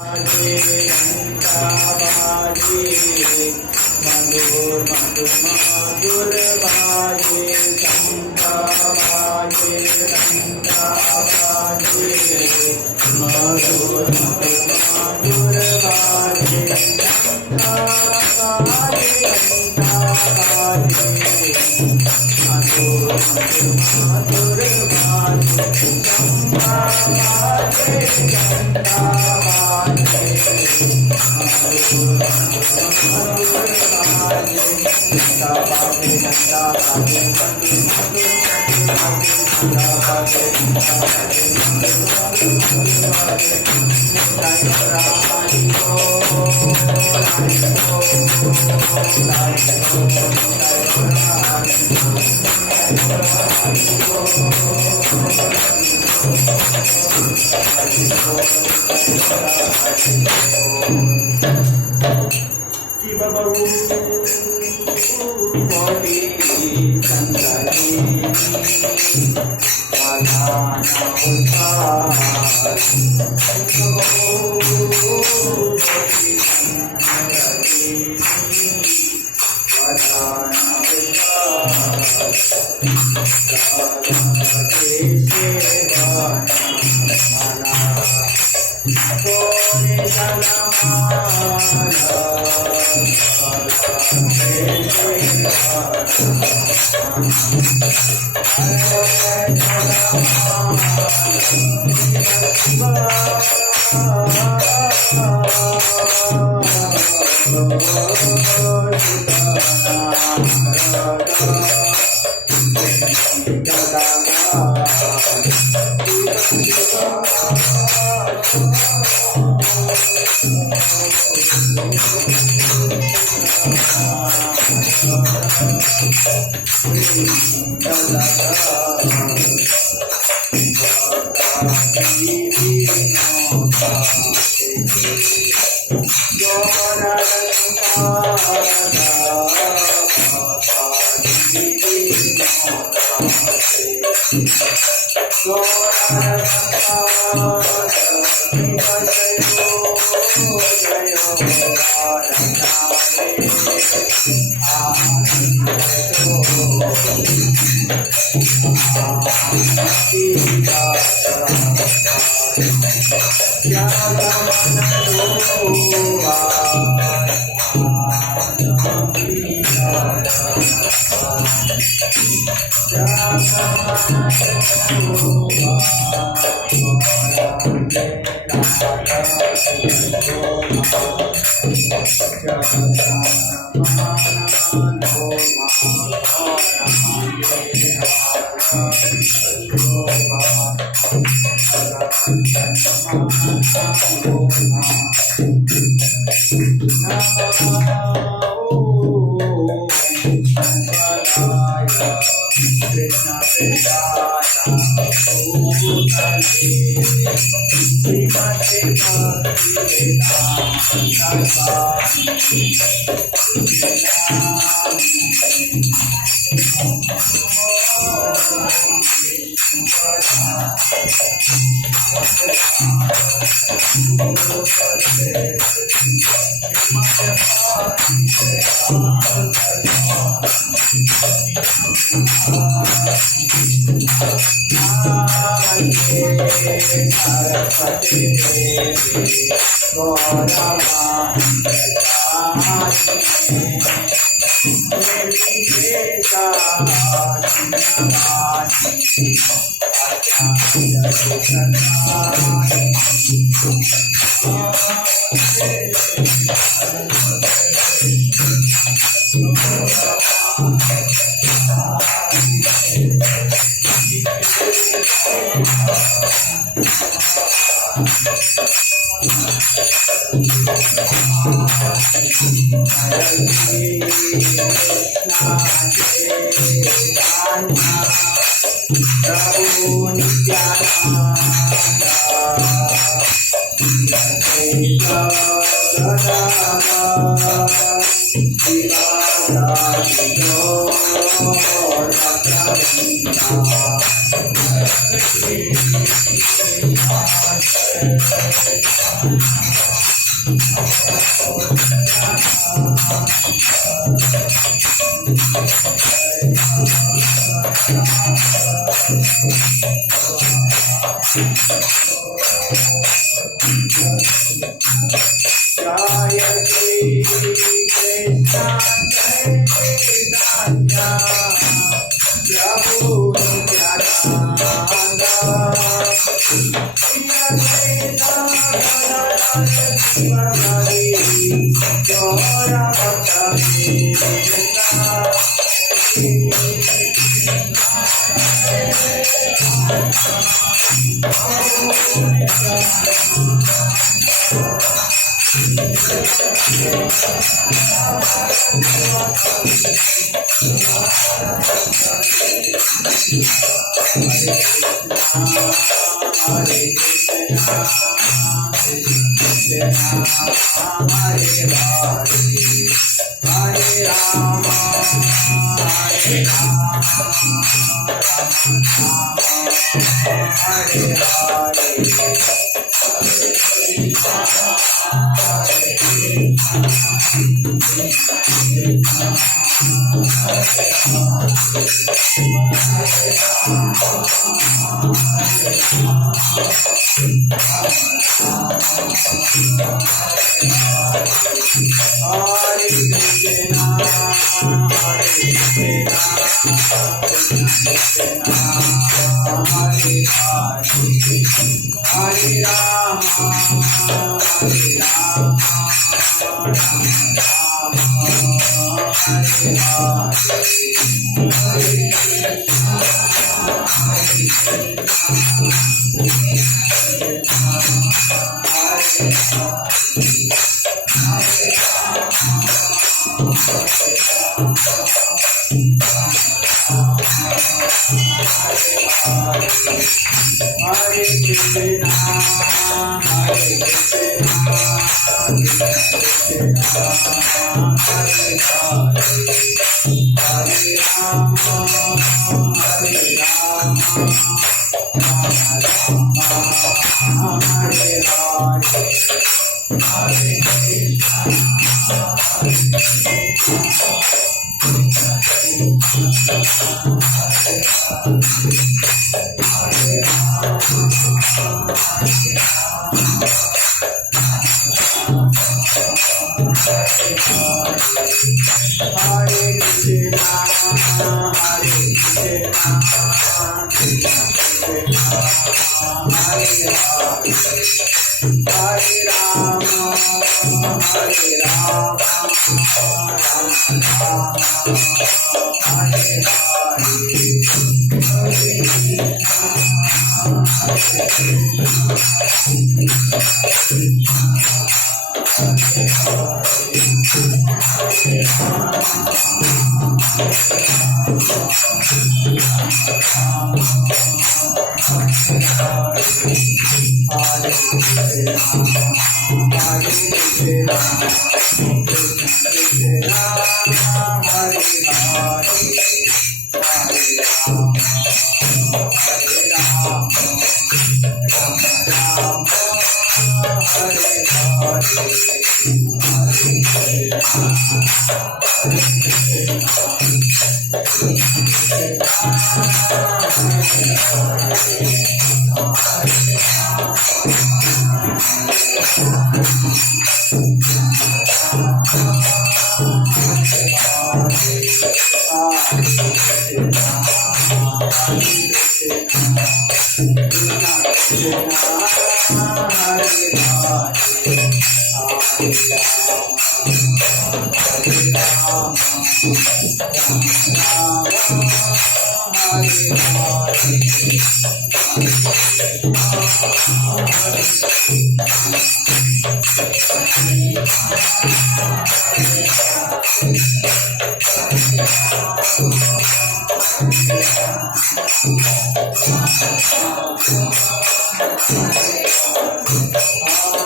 बाजे घंटा बाजे मधुर मधुर मधुर बाजे घंटा बाजे घंटा बाजे मधुर मधुर मधुर बाजे घंटा बाजे घंटा बाजे मधुर मधुर मधुर बाजे घंटा बाजे घंटा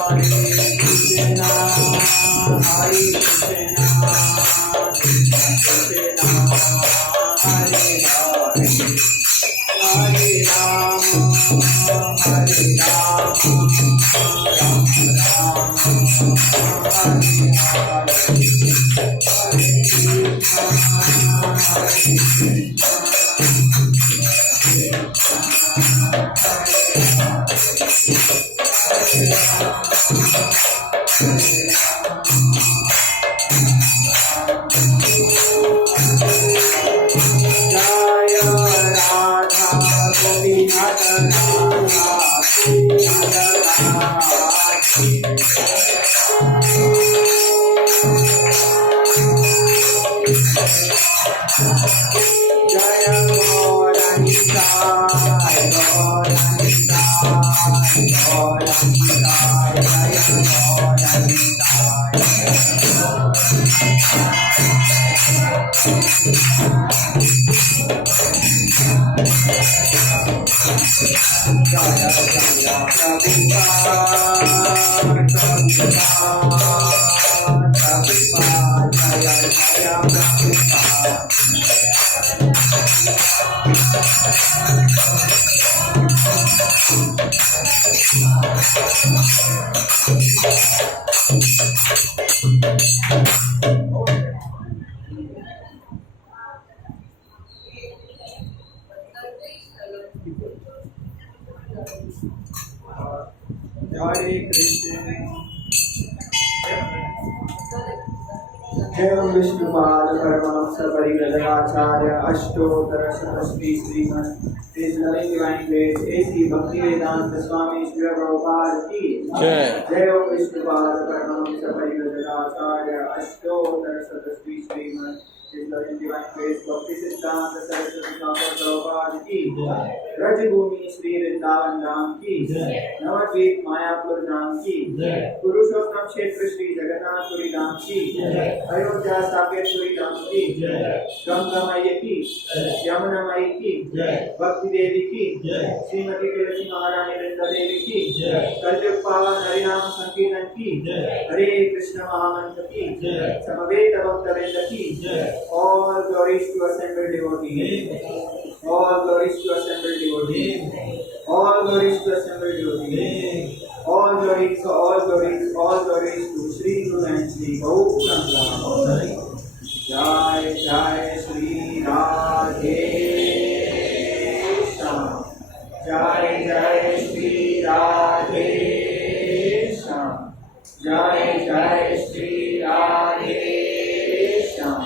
Hare Krishna, Hare Krishna. Hare Krishna. जय विष्णुपाद परमहंस परिव्रजकाचार्य अष्टोत्तर शतश्री श्रीमद् divine grace A C Bhaktivedanta Swami Shri Prabhupada की जय। जय विष्णुपाद परमहंस परिव्रजकाचार्य अष्टोत्तर शतश्री श्रीमद् divine grace Bhaktisiddhanta Saraswati Swami Prabhupada की जय। ब्रजभूमि श्री वृंदावन धाम की जय। नवद्वीप मायापुर धाम की जय। पुरुषोत्तम क्षेत्र श्री जगन्नाथपुरी धाम की जय। अयोध्या साकेतपुरी धाम की जय। गंगा मैया की यमुना माई की जय। भक्ति देवी की जय। श्रीमती तुलसी महारानी वृंदा देवी की जय। कलयुग पावन हरिनाम संकीर्तन की जय। हरे कृष्ण महामंत्र की जय। समवेत भक्त वृंद की जय। All glories to assembled devotees. All glories to assembled devotees. All glories to assembled devotees. All glories to Sri Guru and Sri Gauranga. Jai Jai Sri Radhe Shyam. Jai Jai Sri Radhe Shyam. Jai Jai Sri Radhe Shyam.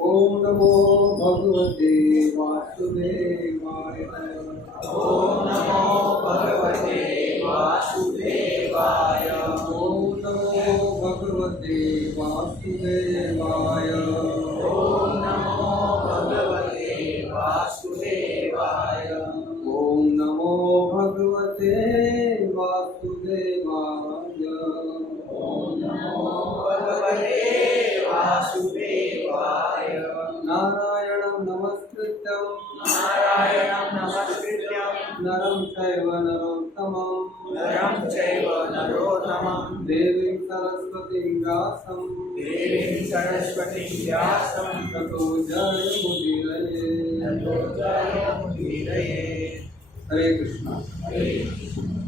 ओम नमो भगवते वासुदेवाय। ओम नमो भगवते वासुदेवाय। ओम नमो भगवते वासुदेवाय। ओम नमो भगवते वासुदेवाय। ओम नमो भगवते वासुदेवाय। ओम नमो भगवते वासुदेवाय। नारायणं नमस्कृत्यं नरं चैव नरोत्तमं देवीं सरस्वतीं व्यासं ततो जयमुदीरये। हरे कृष्णा। हरे कृष्णा।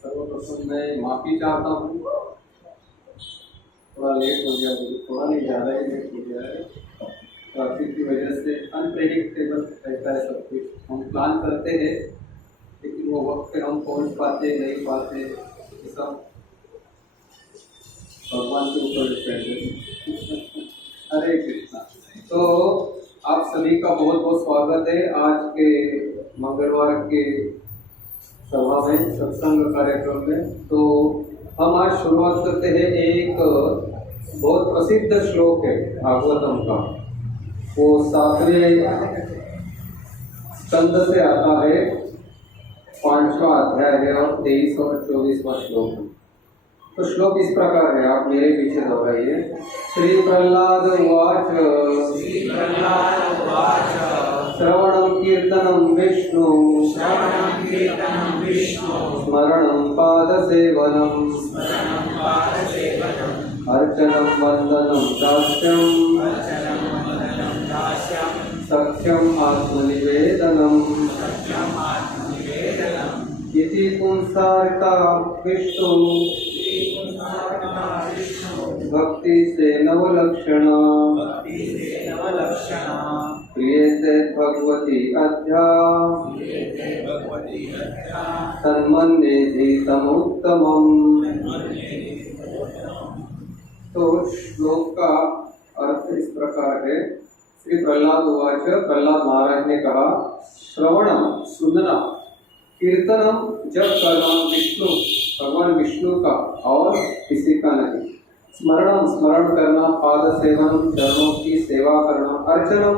सर्वप्रथम मैं माफी चाहता हूँ, थोड़ा लेट हो गया, मुझे थोड़ा नहीं ज़्यादा ही लेट हो गया है। ट्रैफिक की वजह से अनप्रेडिक्टेबल रहता है सब कुछ। हम प्लान करते हैं लेकिन वो वक्त पे हम पहुँच पाते नहीं पाते, ये सब भगवान के ऊपर डिपेंड है। हरे कृष्णा। तो आप सभी का बहुत बहुत स्वागत है आज के मंगलवार के सभा में, सत्संग कार्यक्रम में। तो हम आज शुरुआत करते हैं, एक बहुत प्रसिद्ध श्लोक है भागवतम का, वो 7वें स्कंद से आता है, 5वां अध्याय है और 23 और 24वां श्लोक है। तो श्लोक इस प्रकार है, आप मेरे पीछे दोहराइए। श्री प्रहलाद उवाच श्रवणं कीर्तनं विष्णु स्मरणं पादसेवनम् अर्चनं वन्दनं दास्यं सख्यम् आत्मनिवेदनम् इति पुंसार्ता विष्णु भक्ति से नवलक्षणा क्रियते भगवती अध्या तन्मन्येति तमुत्तमम्। तो श्लोक का अर्थ इस प्रकार है। श्री प्रहलाद उवाच, प्रहलाद महाराज ने कहा, श्रवणम सुनना, कीर्तनम जप करना विष्णु भगवान विष्णु का और किसी का नहीं, स्मरणम स्मरण करना, पाद सेवन चरणों की सेवा करना, अर्चनम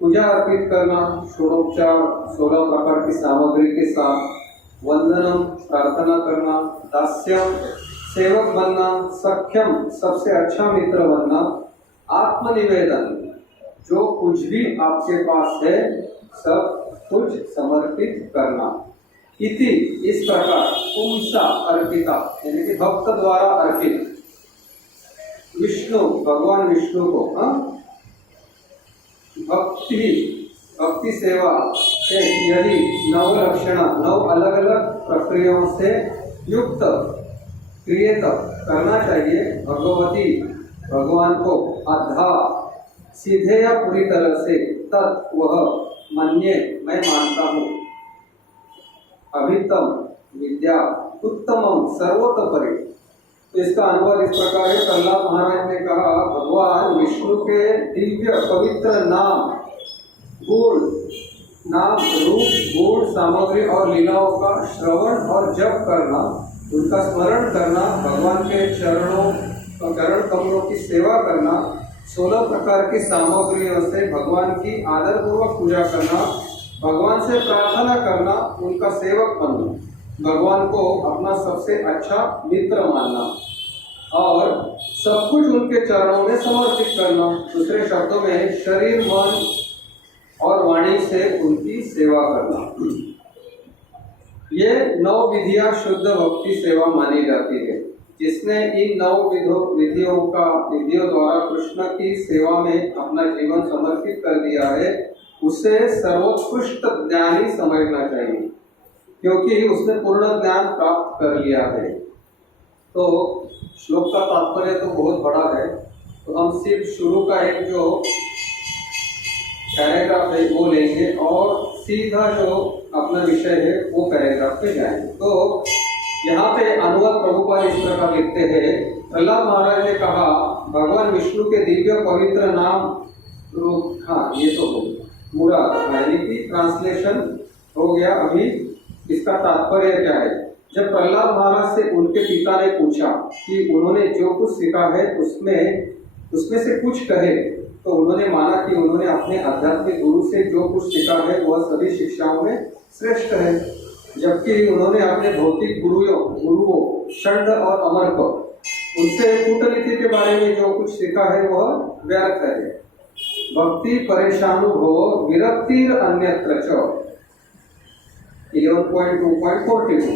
पूजा अर्पित करना षोडोपचार 16 प्रकार की सामग्री के साथ, वंदनम प्रार्थना करना, दास्यम सेवक बनना, सख्यम सबसे अच्छा मित्र बनना, आत्मनिवेदन जो कुछ भी आपके पास है सब कुछ समर्पित करना, इति इस प्रकार पुंसा अर्पिता यानी कि भक्त द्वारा अर्पित विष्णु भगवान विष्णु को भक्ति सेवा से यदि 9 लक्षण 9 अलग अलग प्रक्रियाओं से युक्त क्रियत करना चाहिए भगवती भगवान को अधा सीधे या पूरी तरह से तत् वह मन्ये मैं मानता हूँ, अभितम विद्या उत्तमम सर्वोत्तपरि। तो इसका अनुवाद इस प्रकार है। प्रहलाद महाराज ने कहा, भगवान विष्णु के दिव्य पवित्र नाम गुण नाम रूप गुण सामग्री और लीलाओं का श्रवण और जप करना, उनका स्मरण करना, भगवान के चरण कमलों की सेवा करना, 16 प्रकार की सामग्रियों से भगवान की आदरपूर्वक पूजा करना, भगवान से प्रार्थना करना, उनका सेवक बनना, भगवान को अपना सबसे अच्छा मित्र मानना और सब कुछ उनके चरणों में समर्पित करना। दूसरे शब्दों में शरीर मन और वाणी से उनकी सेवा करना। ये 9 विधियां शुद्ध भक्ति सेवा मानी जाती है। जिसने इन 9 विधियों द्वारा कृष्ण की सेवा में अपना जीवन समर्पित कर दिया है, उसे सर्वोत्कृष्ट ज्ञानी समझना चाहिए, क्योंकि उसने पूर्ण ज्ञान प्राप्त कर लिया है। तो श्लोक का तात्पर्य तो बहुत बड़ा है, तो हम सिर्फ शुरू का एक जो पैराग्राफ है वो लेंगे और सीधा जो अपना विषय है वो पैराग्राफ पे जाएंगे। तो यहाँ पे अनुवाद प्रभुपाद इस प्रकार लिखते हैं, प्रहलाद महाराज ने कहा, भगवान विष्णु के दिव्य पवित्र नाम रूप, हाँ ये तो हो मुराद यानी कि ट्रांसलेशन हो गया। अभी इसका तात्पर्य क्या है? जब प्रहलाद महाराज से उनके पिता ने पूछा कि उन्होंने जो कुछ सीखा है उसमें से कुछ कहे, तो उन्होंने माना कि उन्होंने अपने आध्यात्मिक गुरु से जो कुछ सीखा है वह सभी शिक्षाओं में श्रेष्ठ है, जबकि उन्होंने अपने भौतिक गुरुओं षंड और अमर को उनसे कूटनीति के बारे में जो कुछ सीखा है वह व्यर्थ है। भक्ति परेशानुभव विरक्तिर अन्यत्र च 11.2.42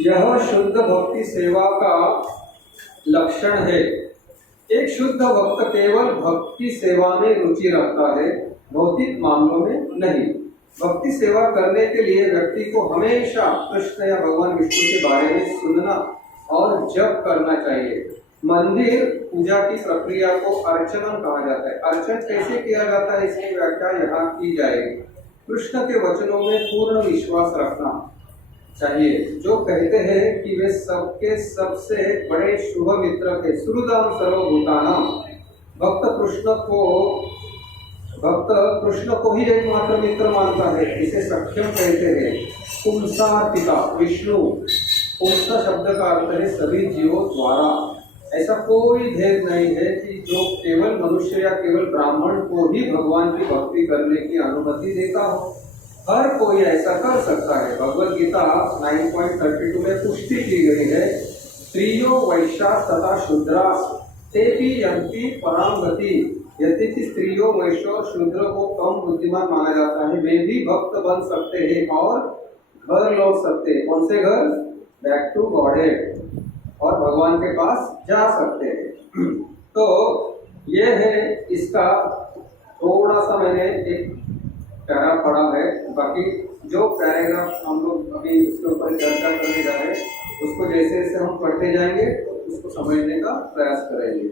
यह शुद्ध भक्ति सेवा का लक्षण है। एक शुद्ध भक्त केवल भक्ति सेवा में रुचि रखता है, भौतिक मामलों में नहीं। भक्ति सेवा करने के लिए व्यक्ति को हमेशा कृष्ण या भगवान विष्णु के बारे में सुनना और जप करना चाहिए। मंदिर पूजा की प्रक्रिया को अर्चन कहा जाता है। अर्चन कैसे किया जाता है इसकी व्याख्या यहाँ की जाएगी। कृष्ण के वचनों में पूर्ण विश्वास रखना चाहिए, जो कहते हैं कि वे सबके सबसे बड़े शुभ मित्र थे। सुहृदाम सर्वभूतानाम। भक्त कृष्ण को ही एकमात्र मित्र मानता है, इसे सख्यम कहते हैं। पुंसार्पिता विष्णु, पुंसा शब्द का अर्थ है सभी जीवों द्वारा। ऐसा कोई भेद नहीं है कि जो केवल मनुष्य या केवल ब्राह्मण को ही भगवान की भक्ति करने की अनुमति देता हो। हर कोई ऐसा कर सकता है। भगवद गीता 9.32 में पुष्टि की गई है स्त्रियो वैश्या तथा शूद्रा तेपि यन्ति परां गति। यद्यपि स्त्रियों वैश्य और शूद्र को कम बुद्धिमान माना जाता है, वे भी भक्त बन सकते हैं और घर लौट सकते हैं। कौन से घर? बैक टू गॉडेड, और भगवान के पास जा सकते हैं। तो ये है इसका थोड़ा सा मैंने एक पैरा पढ़ा है, बाकी जो पैराग्राफ हम लोग अभी उसके ऊपर चर्चा करने जा रहे हैं उसको जैसे जैसे हम पढ़ते जाएंगे उसको समझने का प्रयास करेंगे।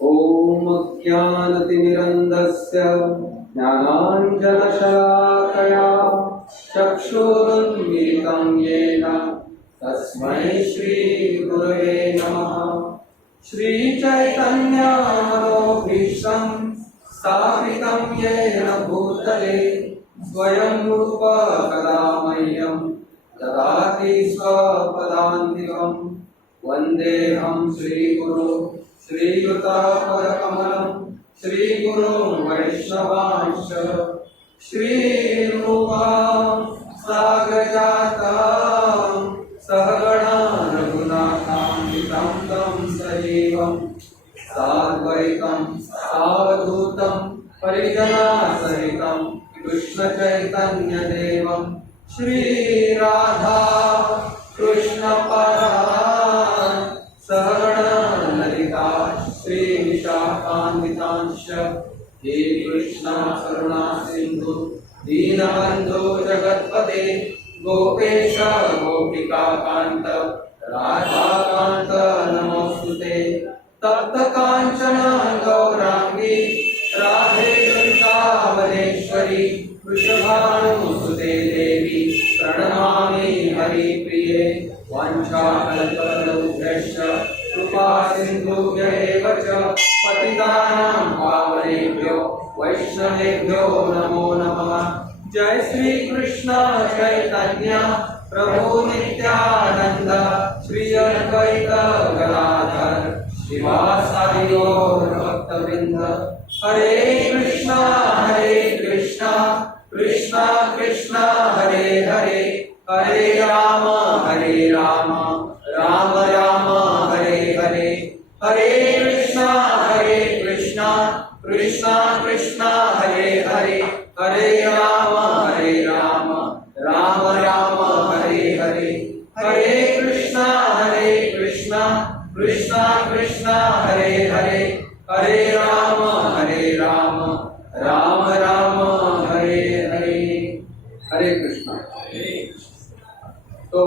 ओम ज्ञानतिमिरन्धस्य ज्ञानाञ्जनशलाकया चक्षुरुन्मीलितं येन तस्मै श्रीगुरवे नमः। श्रीचैतन्यमनोभीष्टं स्थापितं येन भूतले स्वयं रूप कदा मह्यं ददाति स्वपदान्तिकं। वन्देऽहं श्रीगुरो श्रीयुतापदकमलं श्रीगुरुं वैष्णवांश्च श्रीरूपां साग्रजातं सहगणा रघुनाथान्वितं तं सजीवं साद्वैतं सावधूतं परिजनसहितं कृष्णचैतन्यदेवं श्रीराधा कृष्णपरान् सहगणा ललिता श्रीविशाखान्वितांश्च हे कृष्णा करुणा सिन्धु दीनबन्धो जगत्पते गोपेश गोपिकान्त राधाकान्त नमोऽस्तुते। तप्त काञ्चन गौराङ्गी राधे वृन्दावनेश्वरी वृषभानुसुते देवी प्रणमामि हरिप्रिये। वाञ्छाकल्पतरुभ्यश्च कृपा सिन्धुभ्य एव च पतितानां पावनेभ्यो वैष्णवेभ्यो नमो नमः। जय श्री कृष्ण चैतन्य प्रभु नित्यानंद श्री अद्वैत गदाधर श्रीवासादि गौर भक्तवृंद। हरे कृष्णा कृष्णा कृष्णा हरे हरे, हरे राम राम राम हरे हरे। हरे कृष्णा कृष्णा कृष्णा हरे हरे, हरे राम राम राम हरे हरे। हरे कृष्णा कृष्णा कृष्णा हरे हरे, हरे राम राम राम हरे हरे। हरे कृष्णा। तो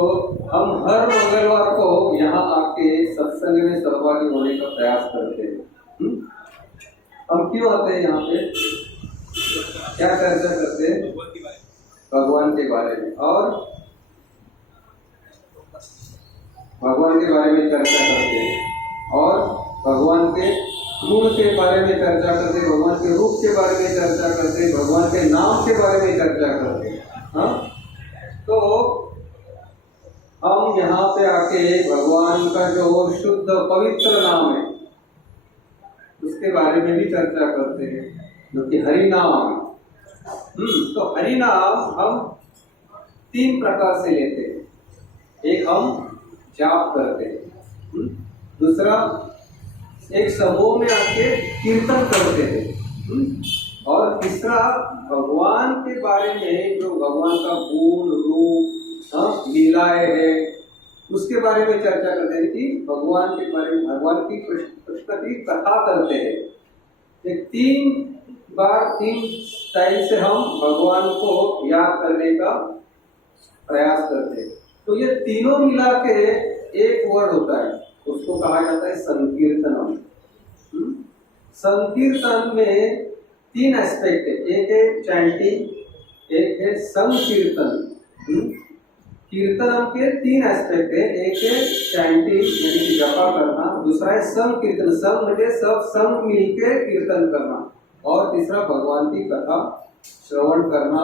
हम हर मंगलवार को यहाँ आके सत्संग में सहभागी होने का प्रयास करते हैं। हम क्यों आते हैं यहाँ पे? क्या चर्चा करते हैं? भगवान के बारे में, और भगवान के बारे में चर्चा करते हैं, और भगवान के गुण के बारे में चर्चा करते हैं, भगवान के रूप के बारे में चर्चा करते हैं, भगवान के नाम के बारे में चर्चा करते हैं। हाँ, तो हम यहाँ पे आके भगवान का जो शुद्ध पवित्र नाम है उसके बारे में भी चर्चा करते हैं, जो कि हरि नाम है। तो हरि नाम हम 3 प्रकार से लेते हैं। एक हम जाप करते हैं, दूसरा एक समूह में आके कीर्तन करते हैं, और तीसरा भगवान के बारे में जो भगवान का गुण रूप लीलाएं है उसके बारे में चर्चा करते हैं, कि भगवान के बारे में भगवान की कृष्ण की कथा करते हैं। ये 3 स्टाइल से हम भगवान को याद करने का प्रयास करते हैं। तो ये तीनों मिला के एक वर्ड होता है, उसको कहा जाता है संकीर्तनम। संकीर्तन में 3 एस्पेक्ट है, एक है चैंटिंग, एक है संकीर्तन। कीर्तनम के 3 एस्पेक्ट है, एक है चैंटिंग यानी कि जपा करना, दूसरा है संकीर्तन, संग म्हणजे सब संग मिलके कीर्तन करना, और तीसरा भगवान की कथा श्रवण करना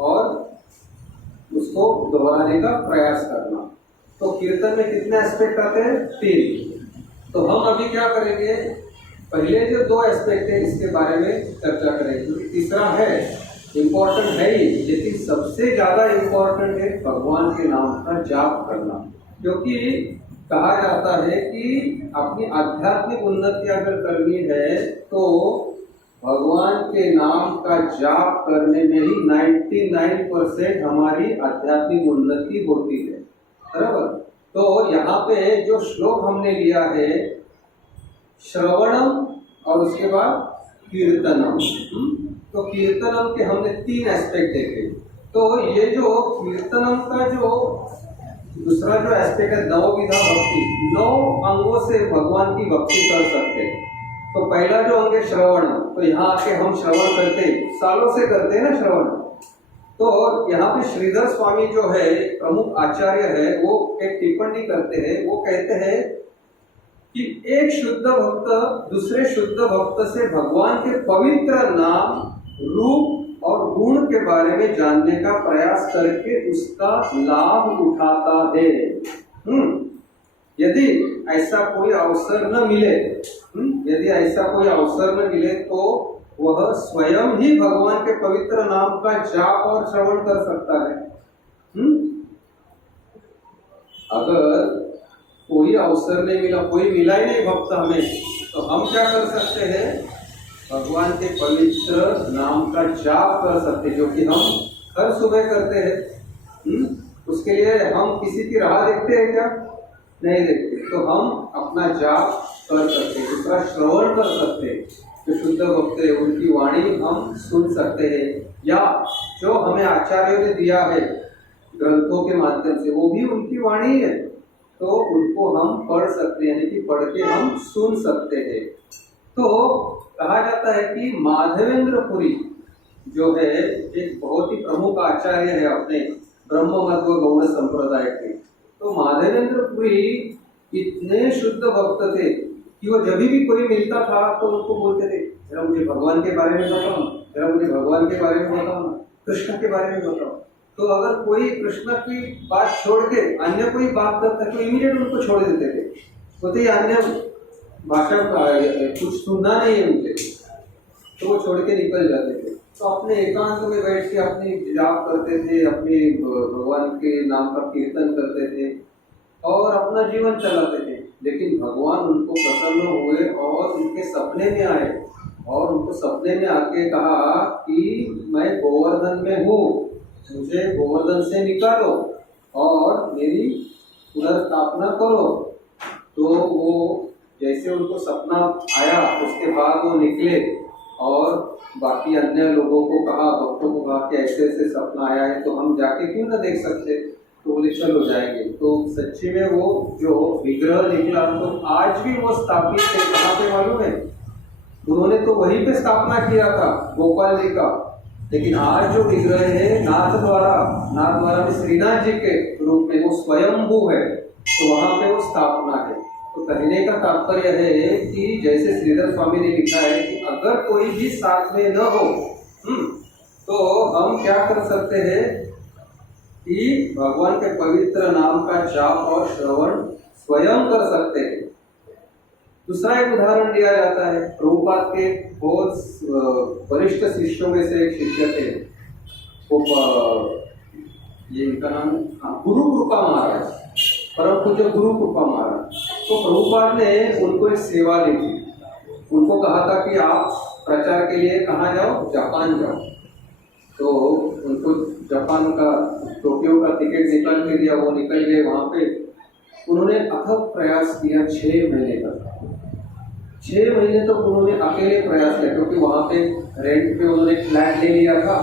और उसको दोहराने का प्रयास करना। तो कीर्तन में कितने एस्पेक्ट आते हैं? 3। तो हम अभी क्या करेंगे, पहले जो 2 एस्पेक्ट है इसके बारे में चर्चा करेंगे, क्योंकि तीसरा है इम्पोर्टेंट है ही, लेकिन सबसे ज्यादा इम्पोर्टेंट है भगवान के नाम का जाप करना। क्योंकि कहा जाता है कि अपनी आध्यात्मिक उन्नति अगर करनी है तो भगवान के नाम का जाप करने में ही 99% हमारी आध्यात्मिक उन्नति होती है, बराबर। तो यहाँ पे जो श्लोक हमने लिया है, श्रवणम और उसके बाद कीर्तनम। तो कीर्तनम के हमने 3 एस्पेक्ट देखे। तो ये जो कीर्तनम का जो दूसरा जो एस्पेक्ट है, नवविधा भक्ति, 9 अंगों से भगवान की भक्ति कर सकते हैं। तो पहला जो अंग है श्रवण, तो यहाँ आके हम श्रवण करते हैं, सालों से करते हैं ना श्रवण। तो यहाँ पे श्रीधर स्वामी जो है प्रमुख आचार्य है, वो एक टिप्पणी करते हैं। वो कहते हैं कि एक शुद्ध भक्त दूसरे शुद्ध भक्त से भगवान के पवित्र नाम, रूप और गुण के बारे में जानने का प्रयास करके उसका लाभ उठाता है। यदि ऐसा कोई अवसर न मिले, यदि ऐसा कोई अवसर न मिले तो वह स्वयं ही भगवान के पवित्र नाम का जाप और श्रवण कर सकता है। अगर कोई अवसर नहीं मिला, कोई मिला ही नहीं भक्त हमें, तो हम क्या कर सकते हैं? भगवान के पवित्र नाम का जाप कर सकते हैं, जो कि हम हर सुबह करते हैं। उसके लिए हम किसी की राह देखते हैं क्या? नहीं देखते। तो हम अपना जाप कर सकते हैं, दूसरा श्रवण कर सकते हैं। जो शुद्ध भक्त है उनकी वाणी हम सुन सकते हैं, या जो हमें आचार्यों ने दिया है ग्रंथों के माध्यम से, वो भी उनकी वाणी है, तो उनको हम पढ़ सकते हैं, यानी कि पढ़ के हम सुन सकते हैं। तो कहा जाता है कि माधवेंद्र पुरी जो है एक बहुत ही प्रमुख आचार्य है अपने ब्रह्म मध्व गौड़ संप्रदाय के। तो माधवेंद्र पुरी इतने शुद्ध भक्त थे कि वो जब भी कोई मिलता था तो उनको बोलते थे, जरा मुझे भगवान के बारे में बताओ, जरा मुझे भगवान के बारे में बताओ ना, कृष्ण के बारे में बताओ। तो अगर कोई कृष्ण की बात छोड़ के अन्य कोई बात करता तो इमीडिएट उनको छोड़ देते थे, बोलते अन्य भाषा कुछ सुनना नहीं है मुझे, तो वो छोड़ के निकल जाते थे। तो अपने एकांत में बैठ के अपनी जाप करते थे, अपने भगवान के नाम का कीर्तन करते थे और अपना जीवन चलाते थे। लेकिन भगवान उनको प्रसन्न हुए और उनके सपने में आए और उनको सपने में आके कहा कि मैं गोवर्धन में हूँ, मुझे गोवर्धन से निकालो और मेरी पुनर्स्थापना करो। तो वो जैसे उनको सपना आया, उसके बाद वो निकले और बाकी अन्य लोगों को कहा, भक्तों को कहा कि ऐसे ऐसे सपना आया है, तो हम जाके क्यों ना देख सकते? तो बोले चलो जाएंगे। तो सच्ची में वो जो विग्रह निकला तो आज भी वो स्थापित है। कहाँ पे मालूम है? उन्होंने तो वहीं पे स्थापना किया था गोपाल जी का, लेकिन आज जो विग्रह है नाथ द्वारा में श्रीनाथ जी के रूप में वो स्वयंभू है, तो वहाँ पे वो स्थापना है। तो कहने का तात्पर्य है कि जैसे श्रीधर स्वामी ने लिखा है कि अगर कोई भी साथ में न हो तो हम क्या कर सकते हैं कि भगवान के पवित्र नाम का जाप और श्रवण स्वयं कर सकते हैं। दूसरा एक उदाहरण दिया जाता है, प्रभुपाद के बहुत वरिष्ठ शिष्यों में से एक शिष्य थे, ये इनका नाम गुरु कृपा महाराज, परम पूज्य गुरु कृपा महाराज। तो प्रभुपाद ने उनको एक सेवा दी थी। उनको कहा था कि आप प्रचार के लिए कहाँ जाओ? जापान जाओ। तो उनको जापान का टोक्यो का टिकट निकाल के दिया, वो निकल गए। वहाँ पे उन्होंने अथक प्रयास किया 6 महीने तक। 6 महीने तक उन्होंने अकेले प्रयास किया, क्योंकि वहाँ पे रेंट पे उन्होंने फ्लैट ले लिया था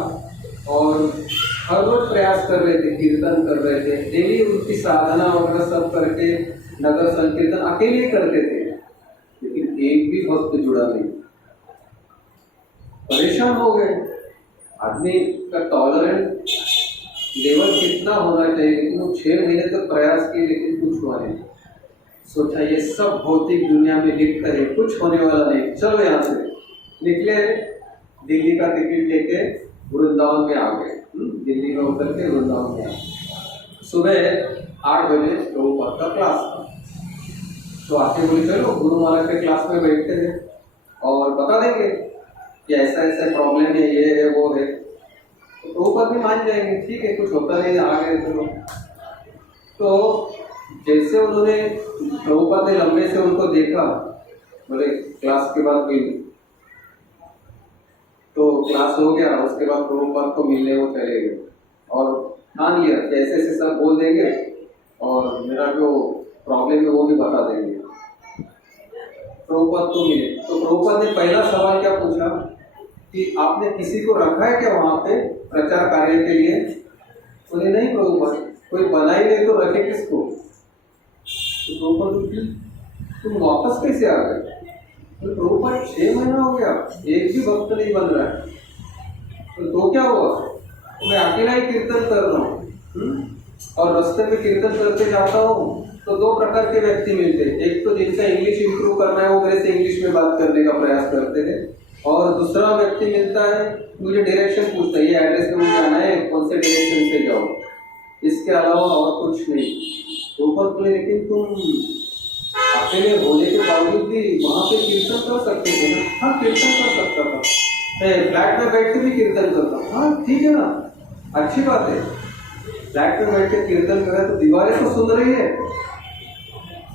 और हर रोज प्रयास कर रहे थे, कीर्तन कर रहे थे, डेली उनकी साधना वगैरह सब करके नगर संकीर्तन अकेले करते थे, लेकिन एक भी भक्त जुड़ा नहीं। परेशान हो गए। आदमी का टॉलरेंट लेवल कितना होना चाहिए, लेकिन वो 6 महीने तक प्रयास किए लेकिन कुछ हुआ नहीं। सोचा ये सब भौतिक दुनिया में लिख कर कुछ होने वाला नहीं, चलो यहाँ से निकले। दिल्ली का टिकट लेके वृंदावन में आ गए। दिल्ली में उतर के वृंदावन में आ गए। सुबह 8 बजे प्रभुपाद का क्लास था, तो आके बोले चलो गुरु महाराज के क्लास में बैठते हैं और बता देंगे कि ऐसा ऐसा प्रॉब्लम है, ये है वो है। तो प्रभुपाद भी मान जाएंगे, ठीक है कुछ होता नहीं, आ गए चलो। तो जैसे उन्होंने प्रभुपाद ने लंबे से उनको देखा, बोले क्लास के बाद मिल, तो क्लास हो गया, उसके बाद प्रभुपाद को मिलने वो चले गए और ठान लिया कि ऐसे ऐसे सब बोल देंगे और मेरा जो प्रॉब्लम है वो भी बता देंगे। प्रभुपाद को मिले तो प्रभुपाद ने पहला सवाल क्या पूछा कि आपने किसी को रखा है क्या वहां पे प्रचार कार्य के लिए? बोले नहीं प्रभुपाद, कोई बना ही नहीं तो रखे किसको? तो प्रभुपाद तुम वापस कैसे आ गए? तो प्रभुपाद 6 महीना हो गया, एक भी भक्त नहीं बन रहा है, तो क्या हुआ? तो मैं अकेला ही कीर्तन कर रहा हूँ और रास्ते में कीर्तन करते जाता हूँ तो 2 प्रकार के व्यक्ति मिलते हैं। एक तो जिनका इंग्लिश इंप्रूव करना है, वो मेरे से इंग्लिश में बात करने का प्रयास करते हैं, और दूसरा व्यक्ति मिलता है मुझे डायरेक्शन पूछता है, ये एड्रेस में मुझे जाना है, कौन से डायरेक्शन से जाओ, इसके अलावा और कुछ नहीं। ऊपर बोले लेकिन तुम अकेले होने के बावजूद भी वहां पे कीर्तन कर सकते थे ना? हाँ कीर्तन कर सकता था, मैं फ्लैट में बैठ के भी कीर्तन करता हूँ। हाँ ठीक है ना, अच्छी बात है, फ्लैट में बैठ के कीर्तन कर रहे तो दीवारें तो सुन रही है,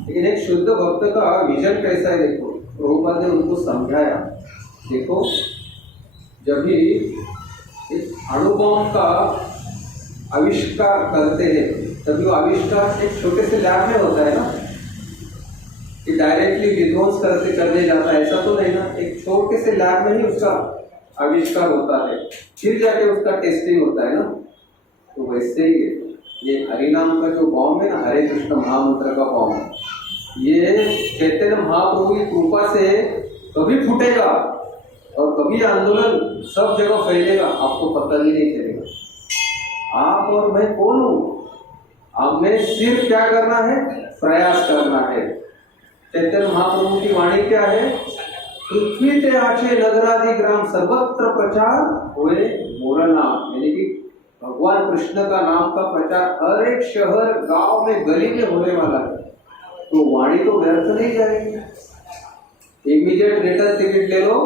लेकिन एक शुद्ध भक्त का विजन कैसा है देखो। प्रभुपाद ने उनको समझाया, देखो जब भी इस अणुबॉम्ब का आविष्कार करते हैं तभी वो आविष्कार एक छोटे से लैब में होता है ना, कि डायरेक्टली विध्वंस करने जाता है, ऐसा तो नहीं ना, एक छोटे से लैब में ही उसका आविष्कार होता है, फिर जाके उसका टेस्टिंग होता है ना। तो वैसे ही ये हरिनाम का जो बॉम्ब है ना, हरे कृष्ण महामंत्र का बॉम्ब, ये चैतन्य महाप्रभु की कृपा से कभी फूटेगा और कभी आंदोलन सब जगह फैलेगा, आपको पता भी नहीं चलेगा। आप और मैं कौन हूँ? हमें सिर्फ क्या करना है? प्रयास करना है। चैतन्य महाप्रभु की वाणी क्या है? पृथ्वी ते आचे नगरादि ग्राम सर्वत्र प्रचार हुए मोरा नाम, यानी कि भगवान कृष्ण का नाम का प्रचार हर एक शहर गांव में गली में होने वाला है, तो वाणी तो व्यर्थ नहीं जाएगी। इमीडिएट रिटर्न टिकट ले लो,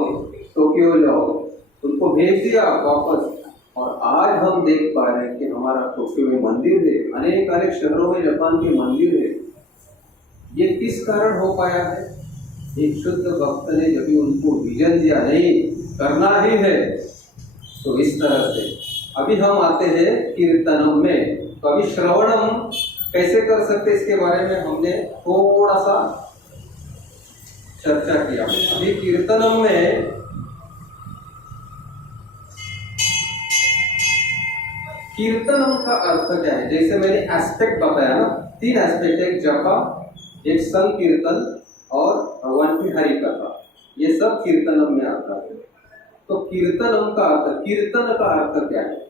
टोक्यो जाओ, उनको भेज दिया वापस, और आज हम देख पा रहे हैं कि हमारा टोक्यो में मंदिर है, अनेक शहरों में जापान के मंदिर है। ये किस कारण हो पाया है? एक शुद्ध भक्त ने जब भी उनको विजन दिया, नहीं करना ही है, तो इस तरह से। अभी हम आते हैं कीर्तनम में, कभी श्रवणम कैसे कर सकते इसके बारे में हमने थोड़ा सा चर्चा किया। अभी कीर्तनम में कीर्तनम का अर्थ क्या है? जैसे मैंने एस्पेक्ट बताया ना, 3 एस्पेक्ट, एक जपा, एक संकीर्तन और भगवान की हरि कथा, ये सब कीर्तनम में आता है। तो कीर्तनम का अर्थ, कीर्तन का अर्थ क्या है?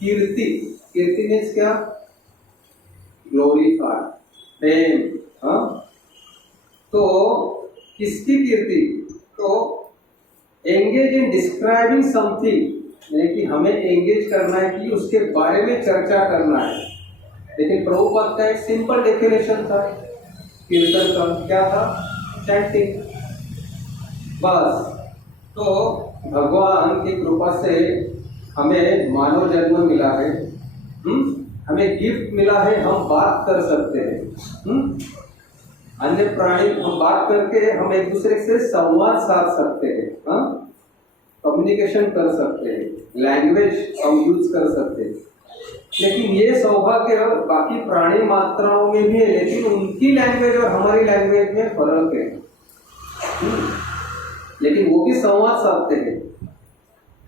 कीर्ति, कीर्ति मीन्स क्या? Glorify, fame. हाँ, तो किसकी कीर्ति? तो एंगेज इन डिस्क्राइबिंग समथिंग, यानी कि हमें एंगेज करना है कि उसके बारे में चर्चा करना है। लेकिन प्रभुपाद का एक सिंपल डेफिनेशन था कीर्तन का, क्या था? चैंटिंग, बस। तो भगवान की कृपा से हमें मानव जन्म मिला है, हमें गिफ्ट मिला है, हम बात कर सकते हैं, अन्य प्राणी हम बात करके हम एक दूसरे से संवाद साध सकते हैं, कम्युनिकेशन कर सकते हैं, लैंग्वेज हम यूज कर सकते हैं। लेकिन ये सौभाग्य बाकी प्राणी मात्राओं में भी है, लेकिन उनकी लैंग्वेज और हमारी लैंग्वेज में फर्क है, लेकिन वो भी संवाद साधते हैं।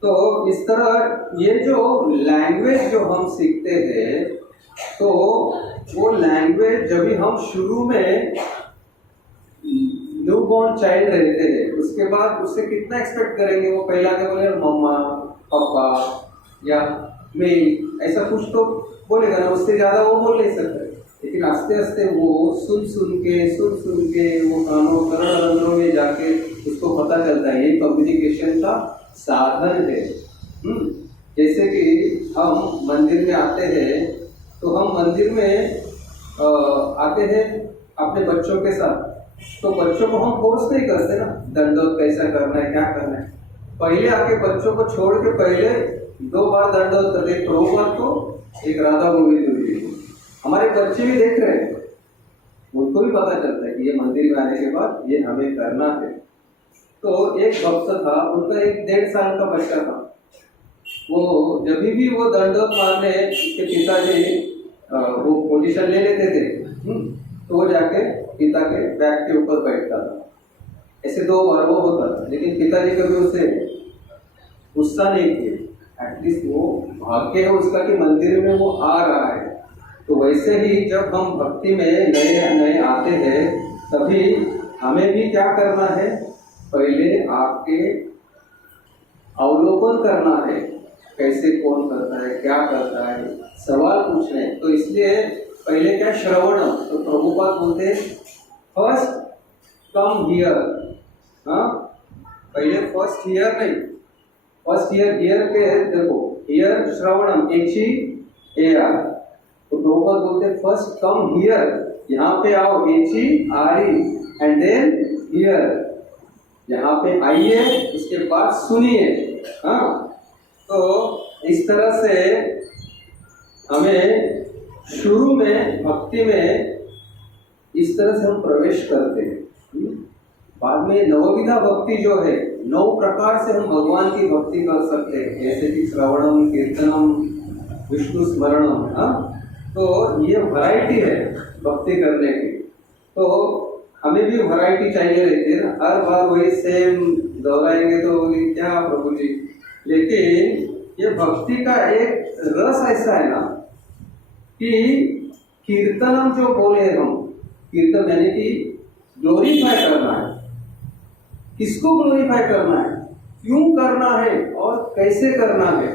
तो इस तरह ये जो लैंग्वेज जो हम सीखते हैं, तो वो लैंग्वेज जब भी हम शुरू में न्यू बॉर्न चाइल्ड रहते हैं, उसके बाद उससे कितना एक्सपेक्ट करेंगे? वो पहला क्या बोले? मम्मा, पापा या मैं, ऐसा कुछ तो बोलेगा ना, उससे ज्यादा वो बोल नहीं सकता। लेकिन आस्ते आस्ते वो सुन सुन के वो कानों करोड़ों में जाके उसको पता चलता है ये कम्युनिकेशन का साधन है। जैसे कि हम मंदिर में आते हैं, तो हम मंदिर में आते हैं अपने बच्चों के साथ, तो बच्चों को हम फोर्स नहीं करते ना, दंडोत कैसा करना है, क्या करना है। पहले आके बच्चों को छोड़ के पहले 2 बार दंडोत करते, प्रभुपाद को, एक राधा गोविंद जी को, हमारे बच्चे भी देख रहे हैं, उनको भी पता चलता है कि ये मंदिर में आने के बाद ये हमें करना है। तो एक भक्त था, उनका एक 1.5 साल का बच्चा था। वो जब भी वो दंडवत मारने उसके पिताजी वो पोजीशन ले लेते थे, तो वो जाके पिता के बैक के ऊपर बैठता था। ऐसे 2 बार वो होता था, लेकिन पिताजी कभी उसे गुस्सा नहीं किए। एटलीस्ट वो भाग्य है उसका कि मंदिर में वो आ रहा है। तो वैसे ही जब हम भक्ति में नए नए आते हैं, तभी हमें भी क्या करना है, पहले आपके अवलोकन करना है, कैसे कौन करता है, क्या करता है, सवाल पूछने। तो इसलिए पहले क्या श्रवण, तो प्रभुपाद बोलते फर्स्ट कम हियर। हाँ, पहले फर्स्ट हियर नहीं, फर्स्ट हियर के देखो, हियर श्रवणम HEAR, तो प्रभुपाद बोलते फर्स्ट कम हियर, यहाँ पे आओ HERE एंड देन हियर, यहाँ पे आइए उसके बाद सुनिए। हाँ, तो इस तरह से हमें शुरू में भक्ति में इस तरह से हम प्रवेश करते हैं। बाद में नवविधा भक्ति जो है, 9 प्रकार से हम भगवान की भक्ति कर सकते हैं, जैसे कि श्रवणम, कीर्तनम, विष्णु स्मरणम। हाँ, तो ये वैरायटी है भक्ति करने की। तो हमें भी वैरायटी चाहिए रहती है ना, हर बार वही सेम दोहराएंगे तो क्या प्रभु जी। लेकिन ये भक्ति का एक रस ऐसा है ना कि कीर्तनम जो बोले हम, कीर्तन यानी कि ग्लोरीफाई करना है। किसको ग्लोरीफाई करना है, क्यों करना है और कैसे करना है,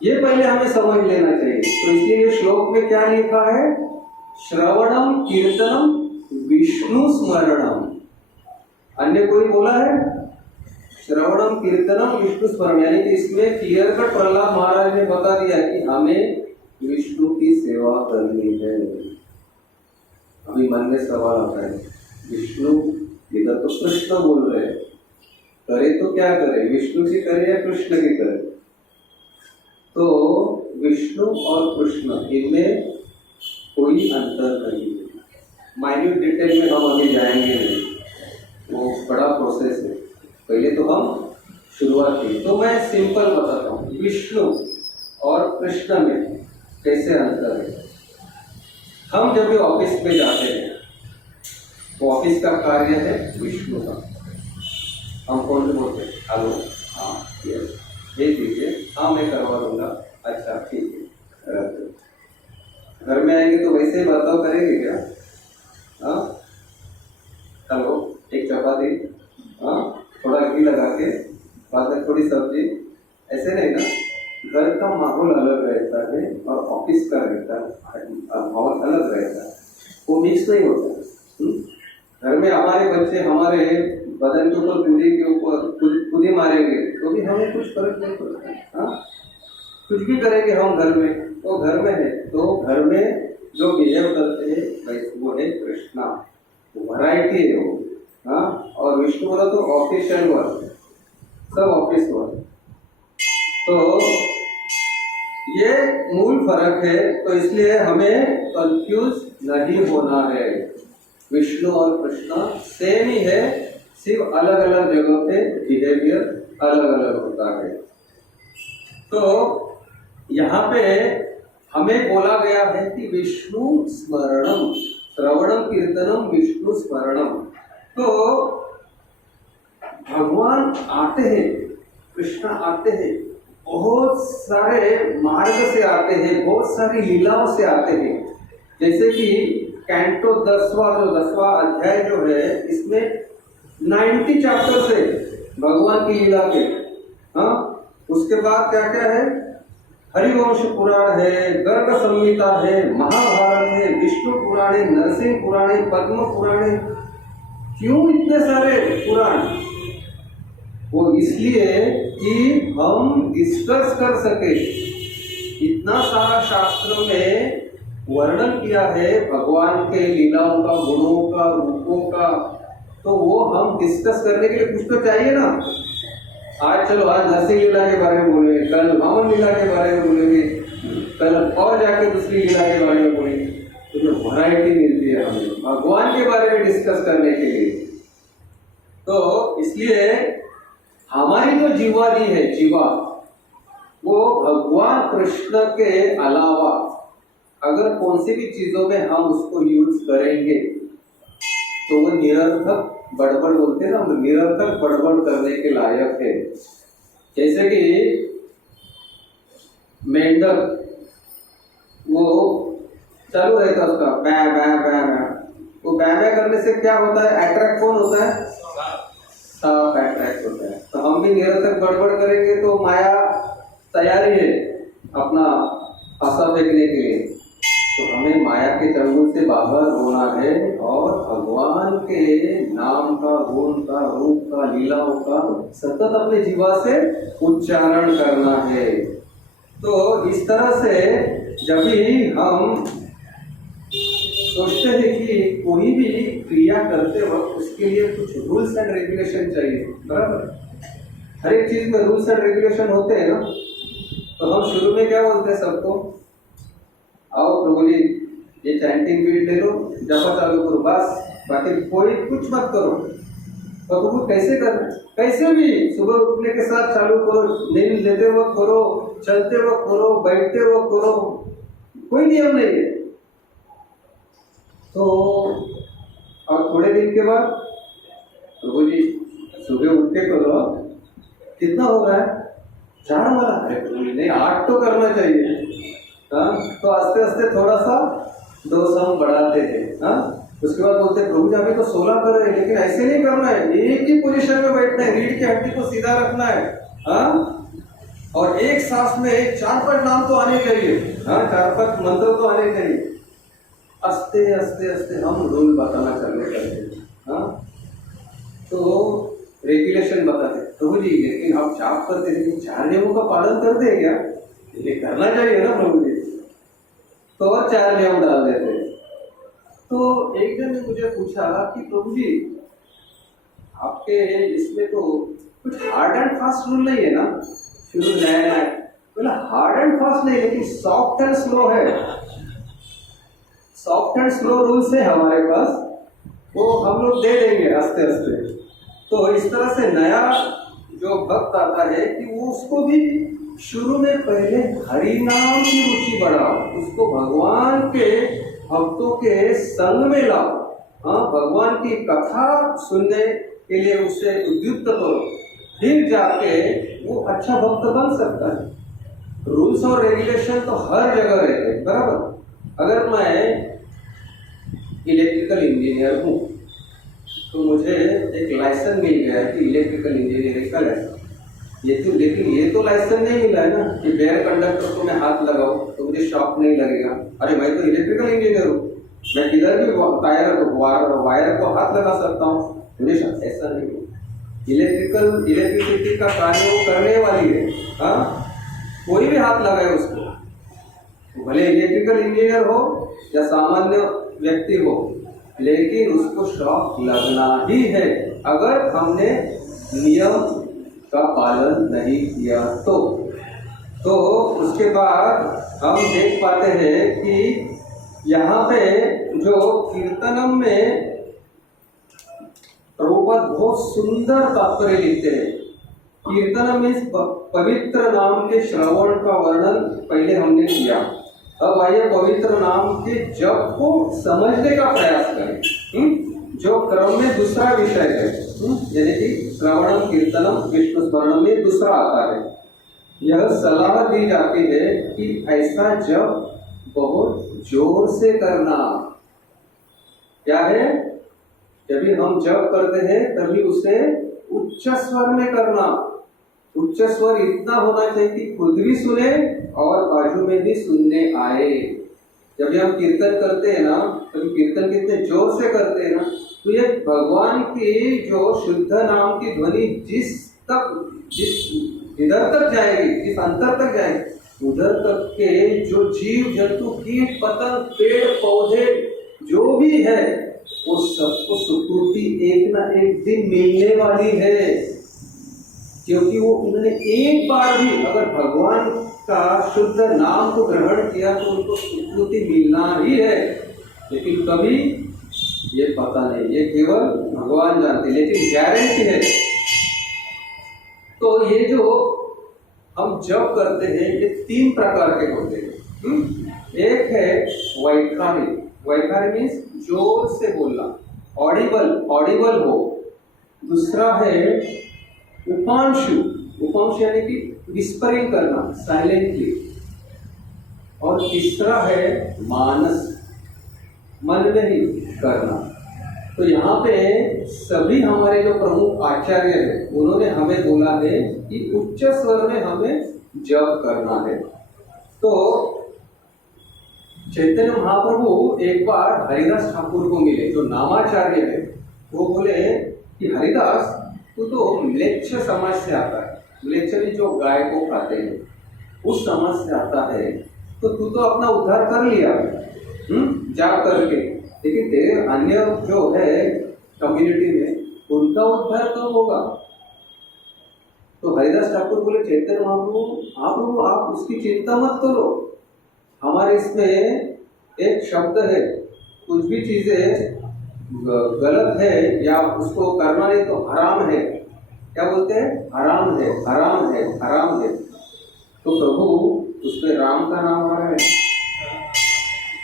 ये पहले हमें समझ लेना चाहिए। तो इसलिए ये श्लोक में क्या लिखा है, श्रवणम कीर्तनम विष्णु स्मरणम। अन्य कोई बोला है श्रवणम कीर्तनम विष्णु स्मरण, यानी कि इसमें क्लियर कट प्रहलाद महाराज ने बता दिया कि हमें विष्णु की सेवा करनी है। अभी मन में सवाल आता है, विष्णु इधर तो कृष्ण बोल रहे हैं, करे तो क्या करे, विष्णु की करे या कृष्ण की करे। तो विष्णु और कृष्ण इनमें कोई अंतर नहीं है। माइन्यूट डिटेल में हम अभी जाएंगे नहीं, वो बड़ा प्रोसेस है। पहले तो हम शुरुआत की, तो मैं सिंपल बताता हूँ, विष्णु और कृष्ण में कैसे अंतर है। हम जब भी ऑफिस में जाते हैं, तो ऑफिस का कार्य है विष्णु का। हम कौन से बोलते हैं, हेलो, हाँ, यस, भेज दीजिए, हाँ मैं करवा दूंगा, अच्छा ठीक है। घर में आएंगे तो वैसे ही बर्ताव करेंगे क्या, हाँ, हेलो, एक चपाती, हाँ, थोड़ा घी लगा के, बाद में थोड़ी सब्जी, ऐसे नहीं ना। घर का माहौल अलग रहता है और ऑफिस का रहता है माहौल अलग रहता है, वो मिक्स नहीं होता। घर में हमारे बच्चे हमारे बदन के ऊपर, कूदी के ऊपर कूदी मारेंगे तो भी हमें कुछ फर्क नहीं पड़ता। हाँ, कुछ भी करेंगे हम घर में, तो घर में है, तो घर में जो बिहेव करते हैं वो है कृष्णा, वैरायटी है वो। हाँ, और विष्णु बोला तो ऑफिशियल वर्क, सब ऑफिस वर्क। तो ये मूल फर्क है, तो इसलिए हमें कंफ्यूज नहीं होना है। विष्णु और कृष्ण सेम ही है, सिर्फ अलग अलग जगह पे बिहेवियर अलग अलग होता है। तो यहाँ पे हमें बोला गया है कि विष्णु स्मरणम, श्रवणम कीर्तनम विष्णु स्मरणम। तो भगवान आते हैं, कृष्ण आते हैं, बहुत सारे मार्ग से आते हैं, बहुत सारी लीलाओं से आते हैं। जैसे कि कैंटो 10वां अध्याय जो है, इसमें 90 चैप्टर से भगवान की लीला के। हाँ, उसके बाद क्या क्या है, हरिवंश पुराण है, गर्ग संहिता है, महाभारत है, विष्णु पुराण है, नरसिंह पुराण है, पद्म पुराण है। क्यों इतने सारे पुराण, वो इसलिए कि हम डिस्कस कर सके। इतना सारा शास्त्रों में वर्णन किया है भगवान के लीलाओं का, गुणों का, रूपों का, तो वो हम डिस्कस करने के लिए कुछ तो चाहिए ना। आज चलो, आज नरसिंह लीला के बारे में बोलेंगे, कल वामन लीला के बारे में बोलेंगे, कल और जाके दूसरी लीला के बारे में बोलेंगे। वैरायटी मिलती है हमें भगवान के बारे में डिस्कस करने के लिए। तो इसलिए हमारी जो जीवानी है, जीवा, वो भगवान कृष्ण के अलावा अगर कौन सी भी चीजों में हम उसको यूज करेंगे तो वो निरर्थक बड़बड़ बोलते हैं ना, निरर्थक बड़बड़ करने के लायक है। जैसे कि मेंढक वो चालू रहता है उसका बै बै बै बै, वो बै बै करने से क्या होता है? अट्रैक्ट कौन होता है? सांप अट्रैक्ट होता है। तो हम भी निरर्थक बड़बड़ करेंगे तो माया तैयारी है अपना आशा फेंकने के लिए। तो हमें माया के चंगुल से बाहर होना है और भगवान के नाम का, गुण का, रूप का, लीलाओं का सतत अपने जीवा से उच्चारण करना है। तो इस तरह से जब भी हम सोचते हैं कि कोई भी क्रिया करते वक्त उसके लिए कुछ रूल्स एंड रेगुलेशन चाहिए, बराबर? हर एक चीज में रूल्स एंड रेगुलेशन होते हैं ना। तो हम शुरू में क्या बोलते हैं सबको? आओ प्रभु जी ये चैंटिंग बीट ले लो, जपा चालू करो, बस, बाकी कोई कुछ मत करो। तो प्रभु कैसे करना? कैसे भी सुबह उठने के साथ चालू करो, नींद लेते वक्त करो, चलते वक्त करो, बैठते वक्त करो, कोई नियम नहीं है। तो और थोड़े दिन के बाद प्रभु जी सुबह उठ के करो, कितना हो रहा है? 4 वाला? अरे प्रभु जी नहीं, 8 तो करना चाहिए। हाँ, तो आस्ते आस्ते थोड़ा सा 2 हम बढ़ाते थे। हाँ, उसके बाद बोलते प्रभु जी अभी तो 16 कर रहे हैं, लेकिन ऐसे नहीं करना है, एक ही पोजीशन में बैठना है, रीढ़ की हड्डी को सीधा रखना है। हाँ, और एक सांस में 4-5 नाम तो आने चाहिए। हाँ, 4-5 मंत्र तो आने चाहिए। आस्ते आस्ते आस्ते हम रूल बताना चालू करते। हाँ, तो रेगुलेशन बताते प्रभु जी, लेकिन आप जाप करते थे, 4 नियमों का पालन करते हैं क्या? ये करना चाहिए ना प्रभु जी। तो और 4 नियम डाल देते। तो एक जन ने मुझे पूछा कि प्रभु जी आपके इसमें तो कुछ हार्ड एंड फास्ट रूल नहीं है ना? शुरू नया बोला हार्ड एंड फास्ट नहीं, लेकिन सॉफ्ट एंड स्लो है। सॉफ्ट एंड स्लो रूल्स है हमारे पास, वो हम लोग दे देंगे आस्ते आस्ते। तो इस तरह से नया जो भक्त आता है कि वो उसको भी शुरू में पहले हरि नाम की रुचि बढ़ाओ, उसको भगवान के भक्तों के संग में लाओ। हाँ, भगवान की कथा सुनने के लिए उसे उद्युक्त करो, फिर जाके वो अच्छा भक्त बन सकता है। रूल्स और रेगुलेशन तो हर जगह रहते हैं, बराबर? अगर मैं इलेक्ट्रिकल इंजीनियर हूँ तो मुझे एक लाइसेंस मिल गया है कि इलेक्ट्रिकल इंजीनियरिंग का लाइसेंस, लेकिन ये तो लाइसेंस नहीं मिला है ना कि बेयर कंडक्टर को मैं हाथ लगाऊं तो मुझे शॉक नहीं लगेगा। अरे मैं तो इलेक्ट्रिकल इंजीनियर हूँ, मैं किधर भी वायर को हाथ लगा सकता हूँ, मुझे ऐसा नहीं है। इलेक्ट्रिसिटी का कार्य वो करने वाली है। हाँ, कोई भी हाथ लगाए उसको, भले इलेक्ट्रिकल इंजीनियर हो या सामान्य व्यक्ति हो, लेकिन उसको शॉक लगना ही है अगर हमने नियम का पालन नहीं किया तो उसके बाद हम देख पाते हैं कि यहाँ पे जो कीर्तनम में प्रभुपाद बहुत सुंदर तात्पर्य लिखते हैं। कीर्तनम में पवित्र नाम के श्रवण का वर्णन पहले हमने किया। अब आइए पवित्र नाम के जप को समझने का प्रयास करें, जो क्रम में दूसरा विषय है, यानी कि श्रवणम कीर्तनम विष्णु स्मरणम में दूसरा आता है। यह सलाह दी जाती है कि ऐसा जप बहुत जोर से करना। क्या है? जब भी हम जप करते हैं तभी उसे उच्च स्वर में करना। उच्च स्वर इतना होना चाहिए कि खुद भी सुने और बाजू में भी सुनने आए। जब हम कीर्तन करते हैं ना, तो कीर्तन कितने जोर से करते हैं ना, तो ये भगवान की जो शुद्ध नाम की ध्वनि जिधर तक जाएगी, जिस अंतर तक जाएगी, उधर तक के जो जीव जंतु, कीट पतंग, पेड़ पौधे जो भी है, वो सबको सुकृति एक ना एक दिन मिलने वाली है। क्योंकि वो उन्होंने एक बार भी अगर भगवान का शुद्ध नाम को ग्रहण किया तो उनको सुकृति मिलना ही है। लेकिन कभी ये पता नहीं, ये केवल भगवान जानते, लेकिन गारंटी है। तो ये जो हम जप करते हैं ये 3 प्रकार के होते हैं। एक है वैखारी, वैखारी मीन्स जोर से बोलना, ऑडिबल हो। दूसरा है उपांशु, उपांशु यानी कि विस्परिंग करना, साइलेंटली। और तीसरा है मानस, मन में ही करना। तो यहाँ पे सभी हमारे जो प्रमुख आचार्य हैं उन्होंने हमें बोला है कि उच्च स्वर में हमें जप करना है। तो चैतन्य महाप्रभु एक बार हरिदास ठाकुर को मिले, जो नामाचार्य है। वो बोले कि हरिदास, तू तो म्लेच्छ समाज से आता है, म्लेच्छ जो गाय को खाते हैं उस समाज से आता है, तो तू तो अपना उद्धार कर लिया जा करके, लेकिन तेरे अन्य जो है कम्युनिटी में उनका उद्धार कब होगा? तो हरिदास ठाकुर बोले चैतन्य महाप्रभु आप उसकी चिंता मत करो, हमारे इसमें एक शब्द है, कुछ भी चीजें गलत है या उसको करना नहीं तो हराम है। क्या बोलते हैं? हराम है, हराम है, हराम है। तो प्रभु उसमें राम का नाम आ रहा है,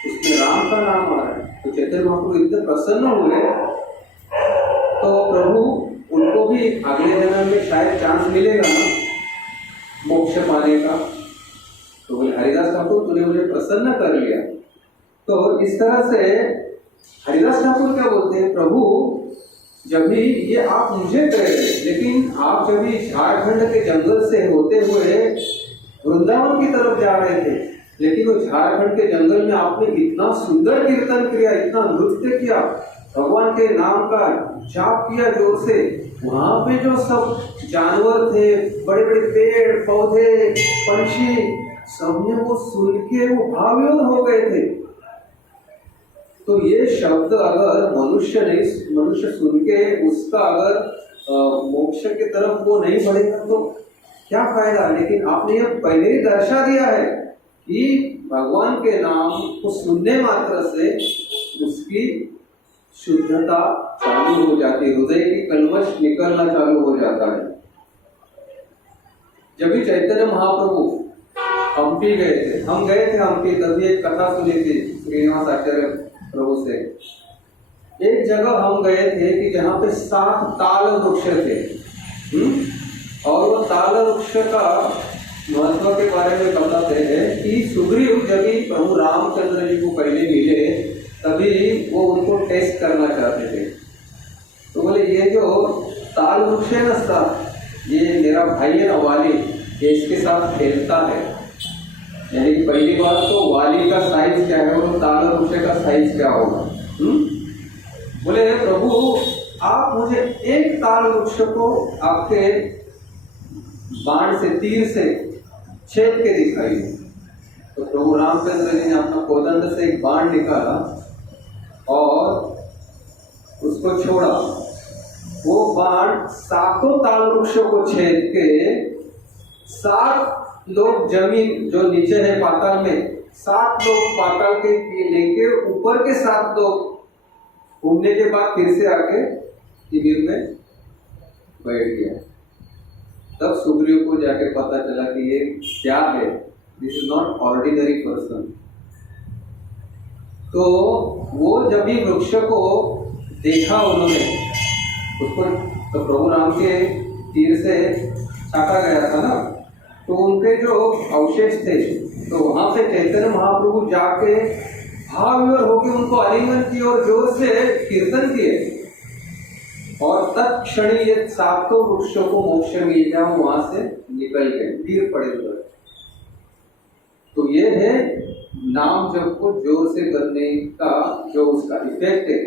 उसमें राम का नाम आ रहा है। तो चैतन्य महाप्रभु इतने प्रसन्न हुए, तो प्रभु उनको भी अगले जन्म में शायद चांस मिलेगा ना मोक्ष पाने का। तो बोले हरिदास ठाकुर तूने मुझे प्रसन्न कर लिया। तो इस तरह से हरिदास ठाकुर क्या बोलते हैं, प्रभु जब भी ये आप मुझे कह रहे, लेकिन आप जब भी झारखंड के जंगल से होते हुए वृंदावन की तरफ जा रहे थे, लेकिन वो झारखंड के जंगल में आपने इतना सुंदर कीर्तन किया, इतना नृत्य किया, भगवान के नाम का जाप किया जोर से। वहां पे जो सब जानवर थे, बड़े बड़े पेड़ पौधे पंछी, सबने वो सुन के वो भावविभोर हो गए थे। तो ये शब्द अगर मनुष्य सुन के उसका अगर मोक्ष की तरफ वो नहीं बढ़ेगा तो क्या फायदा? लेकिन आपने यह पहले ही दर्शा दिया है कि भगवान के नाम को सुनने मात्र से उसकी शुद्धता चालू हो जाती है, हृदय की कलवश निकलना चालू हो जाता है। जब भी चैतन्य महाप्रभु हम्पी गए थे, हम गए थे हम्पी, तभी एक कथा सुनी थी श्रीनिवास आचार्य प्रभु से। एक जगह हम गए थे कि जहाँ पे 7 ताल वृक्ष थे, और वो ताल वृक्ष का महत्व के बारे में बताते हैं कि सुग्रीव जब भी प्रभु रामचंद्र जी को पहले मिले तभी वो उनको टेस्ट करना चाहते थे। तो बोले ये जो ताल वृक्ष है ना, ये मेरा भाई है ना वाली, ये इसके साथ खेलता है। यानी कि पहली बात तो वाली का साइज क्या है और ताल वृक्ष का साइज क्या होगा। बोले प्रभु आप मुझे एक ताल वृक्ष को आपके बाण से, तीर से छेद के दिखाइए। तो प्रभु रामचंद्र जी ने अपना कोदंड से एक बाण निकाला और उसको छोड़ा। वो बाण 7 ताल वृक्षों को छेद के 7 लोग जमीन जो नीचे है पाताल में, 7 लोग पाताल के लेके ऊपर के 7 लोग घूमने के बाद फिर से आके शिविर में बैठ गया। तब सुग्रीव को जाके पता चला कि ये क्या है, this is not ordinary person. तो वो जब भी वृक्ष को देखा उन्होंने उसको, तो प्रभु राम के तीर से काटा गया था ना, तो उनके जो अवशेष थे, तो वहां से चैतन्य महाप्रभु जाके भावविभोर होकर उनको आलिंगन किए और जोर से कीर्तन किए, और तत्क्षण ये 7 वृक्षों को मोक्ष मिल गया, वहां से निकल गए, गिर पड़े हुए। तो ये है नाम जप को जोर से करने का जो उसका इफेक्ट है।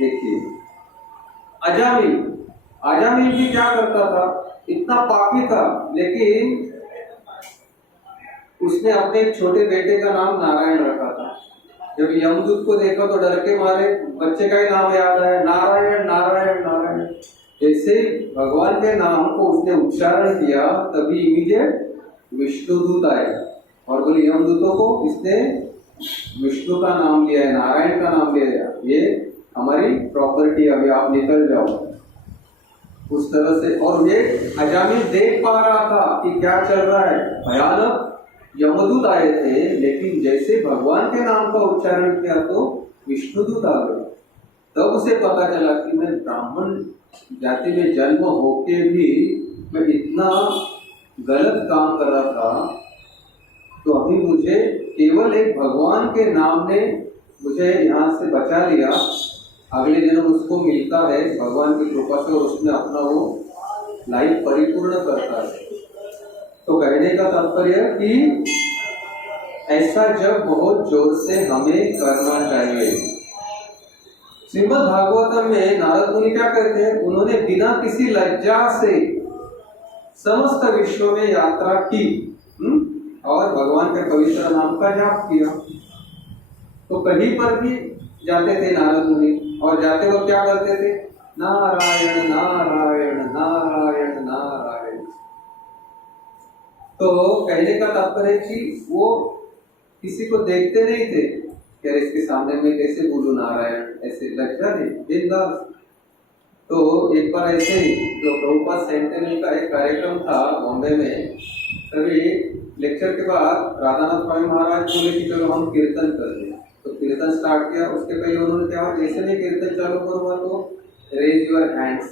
देखिए अजामिल भी क्या करता था, इतना पापी था, लेकिन उसने अपने छोटे बेटे का नाम नारायण रखा था। जब यमदूत को देखा तो डर के मारे बच्चे का ही नाम याद आया, नारायण नारायण नारायण। जैसे भगवान के नाम को उसने उच्चारण किया तभी इमीडिएट विष्णुदूत आए और बोले यमदूतों को इसने विष्णु का नाम लिया है, नारायण का नाम लिया है, ये हमारी प्रॉपर्टी, अभी आप निकल जाओ, उस तरह से। और ये अजामिल देख पा रहा था कि क्या चल रहा है। भयानक यमदूत आए थे, लेकिन जैसे भगवान के नाम का उच्चारण किया तो विष्णुदूत आ गए। तब उसे पता चला कि मैं ब्राह्मण जाति में जन्म होके भी मैं इतना गलत काम कर रहा था, तो अभी मुझे केवल एक भगवान के नाम ने मुझे यहाँ से बचा लिया। अगले जन्म उसको मिलता है भगवान की कृपा से, और उसमें अपना वो लाइफ परिपूर्ण करता है। तो कहने का तात्पर्य कि ऐसा जब बहुत जोर से हमें करना चाहिए। श्रीमद् भागवतम में नारद मुनि क्या कहते हैं, उन्होंने बिना किसी लज्जा से समस्त विश्व में यात्रा की और भगवान के पवित्र नाम का जाप किया। तो कहीं पर भी जाते थे नारद मुनि, और जाते वक्त क्या करते थे, नारायण नारायण नारायण नारायण। तो कहने का तात्पर्य कि वो किसी को देखते नहीं थे, क्या इसके सामने में कैसे बोलूं नारायण, ऐसे लज्जा नहीं, बिंदास। तो एक बार ऐसे ही जो प्रभुपाद सेंटेनरी का एक कार्यक्रम था बॉम्बे में, तभी लेक्चर के बाद राधानाथ स्वामी महाराज बोले कि चलो हम कीर्तन कर दें। तो कीर्तन स्टार्ट किया। उसके पहले उन्होंने क्या, जैसे नहीं कीर्तन चालू करूँगा तो रेज योर हैंड्स,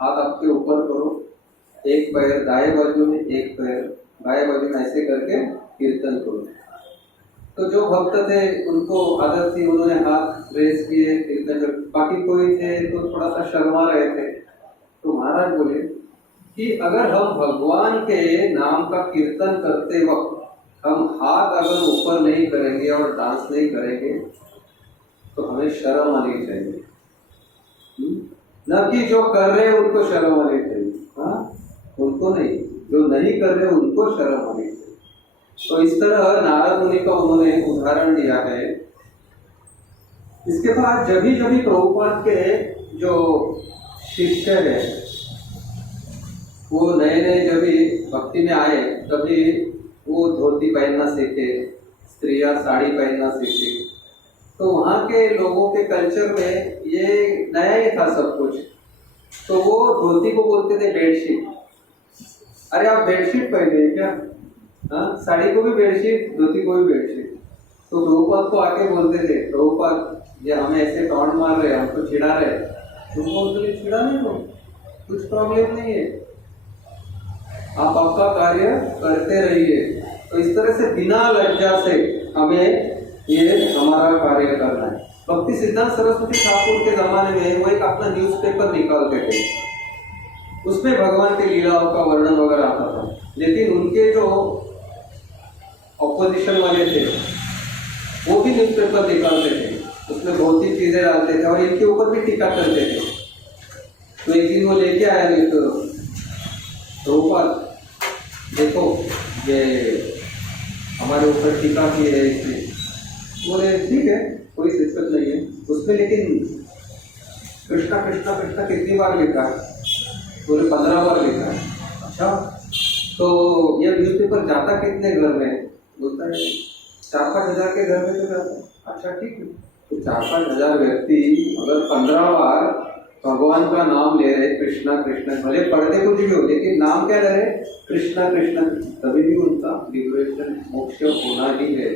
हाथ आपके ऊपर करो, एक पैर दाएं बाजू में, एक पैर बाएं बाजू में, ऐसे करके कीर्तन करो। तो जो भक्त थे उनको आदत थी, उन्होंने हाथ रेस किए कीर्तन कर। बाकी कोई थे तो थोड़ा सा शर्मा रहे थे। तो महाराज बोले कि अगर हम भगवान के नाम का कीर्तन करते वक्त हम हाथ अगर ऊपर नहीं करेंगे और डांस नहीं करेंगे तो हमें शर्म आनी चाहिए, न कि जो कर रहे हैं उनको शर्म आनी चाहिए। हाँ, उनको नहीं, जो नहीं कर रहे उनको शर्म आनी चाहिए। तो इस तरह नारद मुनि का उन्होंने उदाहरण दिया है। इसके बाद जब भी प्रभुपाद के जो शिष्य है वो नए नए जब भी भक्ति में आए, तभी वो धोती पहनना सीखे, स्त्रियां साड़ी पहनना सीखे। तो वहाँ के लोगों के कल्चर में ये नया ही था सब कुछ। तो वो धोती को बोलते थे बेडशीट। अरे आप बेडशीट पहने क्या? हाँ, साड़ी को भी बेडशीट, धोती को भी बेडशीट। तो प्रभुपाद को आके बोलते थे, प्रभुपाद ये हमें ऐसे टॉन्ट मार रहे, हमको चिढ़ा रहे। तुम बोलते थे चिढ़ा नहीं, तो कुछ प्रॉब्लम नहीं है, आप आपका कार्य करते रहिए। तो इस तरह से बिना लज्जा से हमें ये हमारा कार्य करना है। भक्ति सिद्धांत सरस्वती ठाकुर के जमाने में वो एक अपना न्यूज़पेपर निकालते थे, उसमें भगवान के लीलाओं का वर्णन वगैरह आता था। लेकिन उनके जो ऑपोजिशन वाले थे वो भी न्यूज़पेपर निकालते थे, उसमें बहुत ही चीजें डालते थे और इनके ऊपर भी टीका करते थे। तो एक दिन वो लेके आया न्यूज़पेपर, तो ऊपर देखो ये हमारे ऊपर टीका की है इसमें। बोले ठीक है, कोई दिक्कत नहीं है उसमें, लेकिन कृष्णा कृष्णा कृष्णा कितनी बार लिखा है? बोले 15 बार लिखा है। अच्छा, तो ये न्यूज़पेपर जाता कितने घर में? बोलता है 4-5 हज़ार के घर में तो जाता है। अच्छा ठीक है, तो 4-5 हज़ार व्यक्ति अगर 15 बार भगवान का नाम ले रहे, कृष्णा कृष्णा, भले पढ़ते कुछ भी हो लेकिन नाम क्या ले रहे? कृष्णा कृष्णा, तभी भी उनका लिबरेशन मोक्ष होना ही है।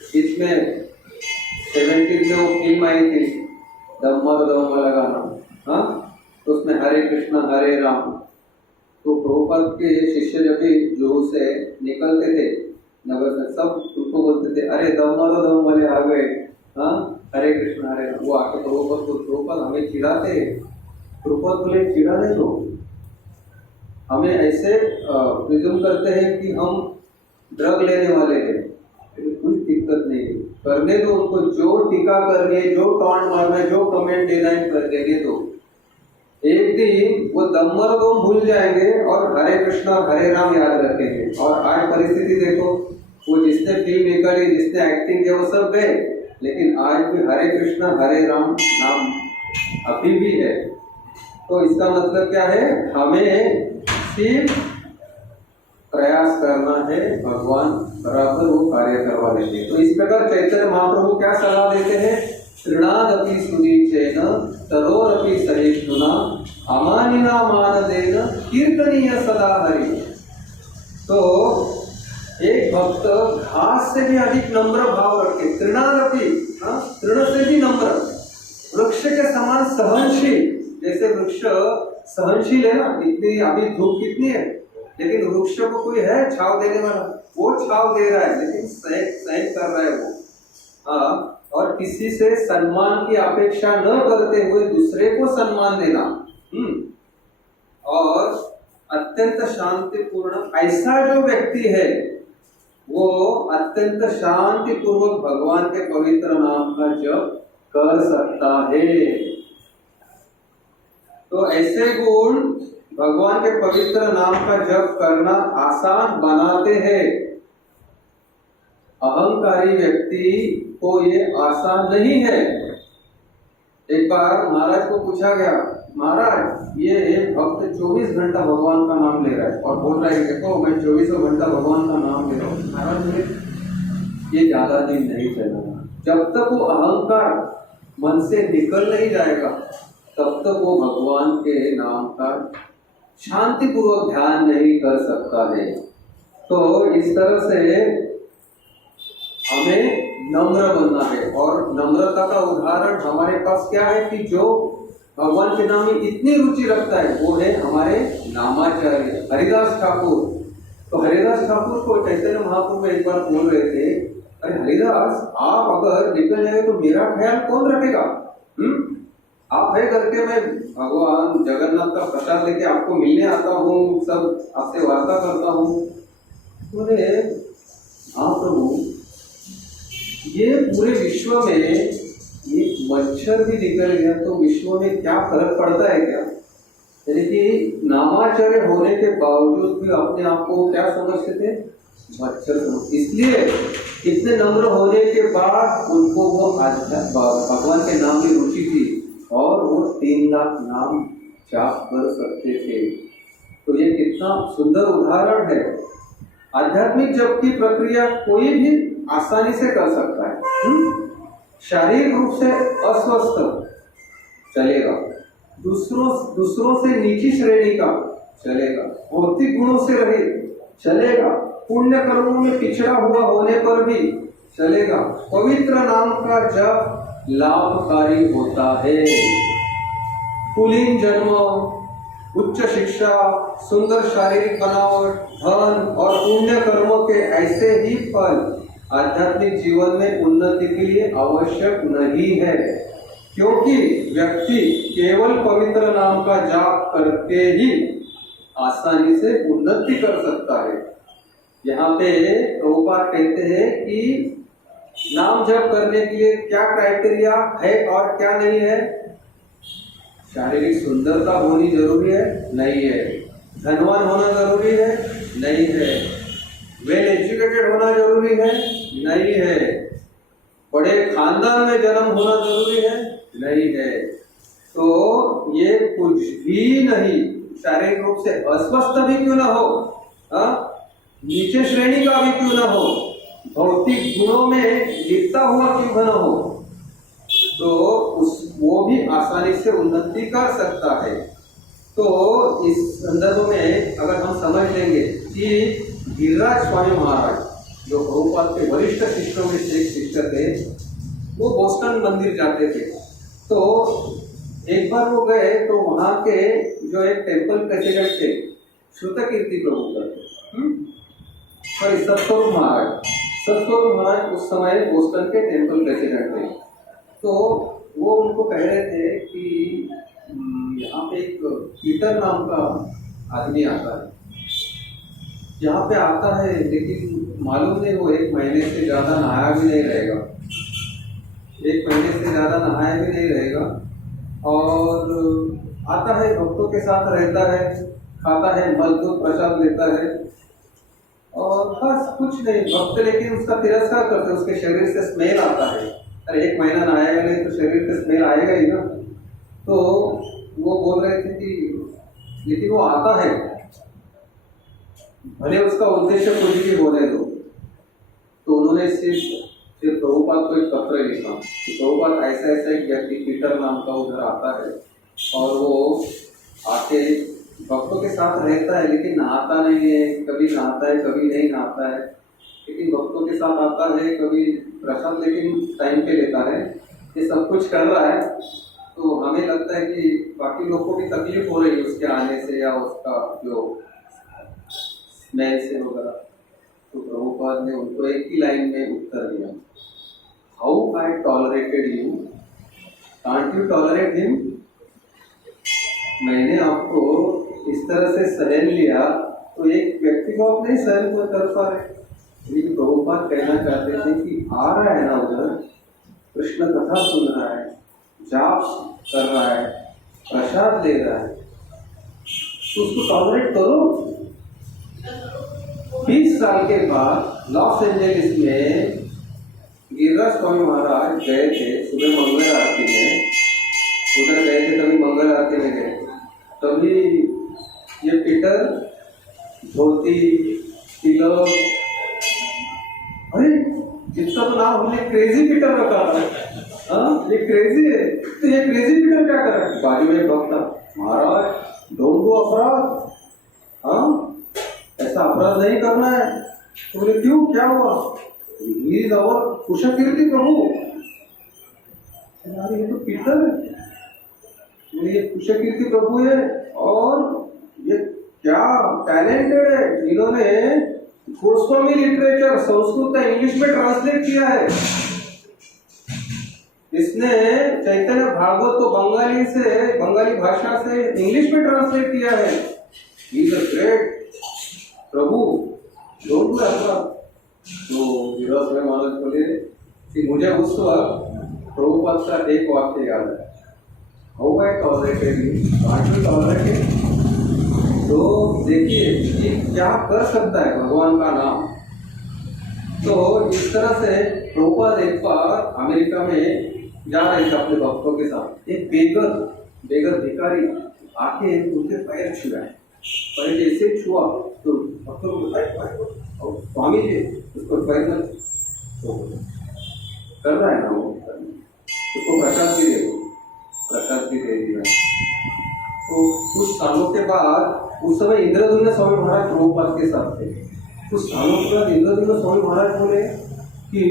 इसमें 70 में वो फिल्म आई थी दम वाला गाना, हाँ, तो उसमें हरे कृष्णा हरे राम। तो प्रभुपाद के शिष्य जब भी जुहू से निकलते थे नगर से, सब उनको बोलते थे अरे दम वाले आ गए, हाँ, हरे कृष्ण हरे राम। वो आके प्रभुपाद हमें चिढ़ाते। प्रभुपाद बोले चिढ़ाने दो, हमें ऐसे प्रिज्यूम करते हैं कि हम ड्रग लेने वाले हैं, कुछ दिक्कत नहीं है, करने दो उनको, जो टीका करनी है, जो टॉन्ट मारना है, जो कमेंट देना है कर देने दो। एक दिन वो दम्मर को भूल जाएंगे और हरे कृष्ण और हरे राम याद रखेंगे। और आज परिस्थिति देखो, वो जिसने फिल्म निकाली, जिसने एक्टिंग किया, वो सब गए, लेकिन आज भी हरे कृष्ण हरे राम नाम अभी भी है। तो इसका मतलब क्या है? हमें सिर्फ प्रयास करना है, भगवान बराबर वो कार्य करवा देते हैं। तो इस प्रकार चैतन्य महाप्रभु क्या सलाह देते हैं? तृणादपि सुदीचेन तरोरपि सहिष्णुना अमानिना मानदेन कीर्तनीय सदा हरि। तो एक भक्त घास से भी अधिक नम्र भाव रखे, तृणादपि, तृण से भी नम्र, वृक्ष के समान सहनशील। जैसे वृक्ष सहनशील है ना, इतनी अभी धूप कितनी है, लेकिन वृक्ष को कोई है छाव देने वाला, वो छाव दे रहा है लेकिन सहन कर रहा है वो। और किसी से सम्मान की अपेक्षा न करते हुए दूसरे को सम्मान देना। और अत्यंत शांतिपूर्ण ऐसा जो व्यक्ति है वो अत्यंत शांति पूर्वक भगवान के पवित्र नाम का जप कर सकता है। तो ऐसे गुण भगवान के पवित्र नाम का जप करना आसान बनाते हैं। अहंकारी व्यक्ति को ये आसान नहीं है। एक बार महाराज को पूछा गया, महाराज ये भक्त 24 घंटा भगवान का नाम ले रहा है और बोल रहा है देखो मैं 24 घंटा भगवान का नाम ले रहा हूँ। महाराज ये ज्यादा दिन नहीं चलेगा। जब तक वो अहंकार मन से निकल नहीं जाएगा तब तक वो भगवान के नाम का शांतिपूर्वक ध्यान नहीं कर सकता है। तो इस तरह से हमें नम्र बनना है। और नम्रता का उदाहरण हमारे पास क्या है कि जो भगवान के नाम में इतनी रुचि रखता है वो है हमारे नामाचार्य हरिदास ठाकुर। तो हरिदास ठाकुर को चैतन्य महाप्रभु एक बार बोल रहे थे, अरे हरिदास आप अगर निकल जाए तो मेरा ख्याल कौन रखेगा? आप है करके मैं भगवान जगन्नाथ का प्रसाद लेके आपको मिलने आता हूँ, सब आपसे वार्ता करता हूँ। बोले हाँ प्रभु, ये पूरे विश्व में एक मच्छर भी निकल गया तो विश्व में क्या फर्क पड़ता है क्या? यानी कि नामाचार्य होने के बावजूद भी अपने आप को क्या समझते थे? मच्छर। इसलिए इतने नम्र होने के बाद उनको वो भगवान के नाम में रुचि थी और वो 3 लाख नाम जाप कर सकते थे। तो ये कितना सुंदर उदाहरण है। आध्यात्मिक जप की प्रक्रिया कोई भी आसानी से कर सकता है। शारीरिक रूप से अस्वस्थ चलेगा, दूसरों से नीची श्रेणी का चलेगा, भौतिक गुणों से रहित चलेगा, पुण्य कर्मों में पिछड़ा हुआ होने पर भी चलेगा। पवित्र नाम का जप लाभकारी होता है। कुलीन जन्म, उच्च शिक्षा, सुंदर शारीरिक बनावट, धन और पुण्य कर्मों के ऐसे ही फल आध्यात्मिक जीवन में उन्नति के लिए आवश्यक नहीं है, क्योंकि व्यक्ति केवल पवित्र नाम का जाप करके ही आसानी से उन्नति कर सकता है। यहाँ पे प्रभुपाद कहते हैं कि नाम जप करने के लिए क्या क्राइटेरिया है और क्या नहीं है। शारीरिक सुंदरता होनी जरूरी है? नहीं है। धनवान होना जरूरी है? नहीं है। वेल एजुकेटेड होना जरूरी है? नहीं है। बड़े खानदान में जन्म होना जरूरी है? नहीं है। तो ये कुछ भी नहीं। शारीरिक रूप से अस्वस्थ भी क्यों ना हो, नीचे श्रेणी का भी क्यों ना हो, भौतिक गुणों में गिरता हुआ क्यों ना हो, तो वो भी आसानी से उन्नति कर सकता है। तो इस संदर्भ में अगर हम समझ लेंगे कि गिरिराज स्वामी महाराज जो प्रभुपाद के वरिष्ठ शिष्यों में से एक शिष्य थे, वो बोस्टन मंदिर जाते थे। तो एक बार वो गए तो वहाँ के जो एक टेम्पल प्रेसिडेंट थे श्रुतकीर्ति प्रभुपाद, सतस्वरूप महाराज उस समय बोस्टन के टेम्पल प्रेसिडेंट थे। तो वो उनको कह रहे थे कि यहाँ पे एक पीटर नाम का आदमी आता है, यहाँ पे आता है लेकिन मालूम नहीं वो 1 महीने से ज़्यादा नहाया भी नहीं रहेगा, 1 महीने से ज़्यादा नहाया भी नहीं रहेगा, और आता है भक्तों के साथ रहता है, खाता है, मल दूध प्रसाद लेता है और बस कुछ नहीं। भक्त लेकिन उसका तिरस्कार करते, उसके शरीर से स्मेल आता है। अरे 1 महीना नहाएगा नहीं तो शरीर से स्मेल आएगा ही ना। तो वो बोल रहे थे कि लेकिन वो आता है, भले उसका उद्देश्य कुछ भी होने दो। तो उन्होंने सिर्फ प्रभुपाद को एक पत्र लिखा कि प्रभुपाद ऐसा ऐसा एक व्यक्ति पीटर नाम का उधर आता है और वो आके भक्तों के साथ रहता है, लेकिन नहाता नहीं है, कभी नहाता है कभी नहीं नहाता है, लेकिन भक्तों के साथ आता है, कभी प्रसाद लेकिन टाइम पे लेता है, ये सब कुछ कर रहा है। तो हमें लगता है कि बाकी लोगों को भी तकलीफ हो रही है उसके आने से या उसका जो स्मेल से वगैरह। तो प्रभुपाद ने उनको एक ही लाइन में उत्तर दिया, how I tolerated you, can't you tolerate him. मैंने आपको इस तरह से सहन लिया तो एक व्यक्ति को आप नहीं सहन कर पा रहे। लेकिन प्रभुपाद कहना चाहते थे कि आ रहा है ना उधर, कृष्ण कथा सुन रहा है, जाप कर रहा है, प्रसाद ले रहा है, तो उसको टॉलरेट करो। 20 साल के बाद लॉस एंजलिस में गिरिराज स्वामी महाराज गए थे सुबह मंगल आरती में, उधर गए थे, तभी मंगल आरती में गए, तभी ये पीटर धोती तिलक, अरे जिसका तो नाम हमने क्रेजी पीटर रखा था, हाँ ये क्रेजी है, तो ये क्रेजी पीटर क्या कर रहा है? बाजू में भक्त महाराज डोंट डू अपराध, हाँ ऐसा अपराध नहीं करना है। तो बोले क्यों, क्या हुआ? ही इज आवर कुशकीर्ति प्रभु। ये तो पीटर है, ये कुशकीर्ति प्रभु है और ये क्या टैलेंटेड है, इन्होंने गोस्वामी लिटरेचर संस्कृत का इंग्लिश में ट्रांसलेट किया है, इसने चैतन्य भागवत को बंगाली भाषा से इंग्लिश में ट्रांसलेट किया है। He is a great Prabhu, don't do अपराध। तो गिरिराज स्वामी महाराज बोले कि मुझे उस वक्त प्रभुपाद का एक वाक्य याद है, how I tolerated you, can't you tolerate him. तो देखिए कि क्या कर सकता है भगवान का नाम। तो इस तरह से प्रभुपाद एक बार अमेरिका में जा रहे थे अपने भक्तों के साथ, एक बेगर भिखारी आके उनके पैर छुआए, पैर जैसे छुआ तो भक्तों को स्वामी जी उसको पैर में तो कर रहा है ना वो, उसको प्रसाद भी दे दिया। तो कुछ सालों के बाद, उस समय इंद्रद्युम्न स्वामी महाराज प्रभुपाद के साथ थे, कुछ सालों के बाद इंद्रद्युम्न स्वामी महाराज बोले कि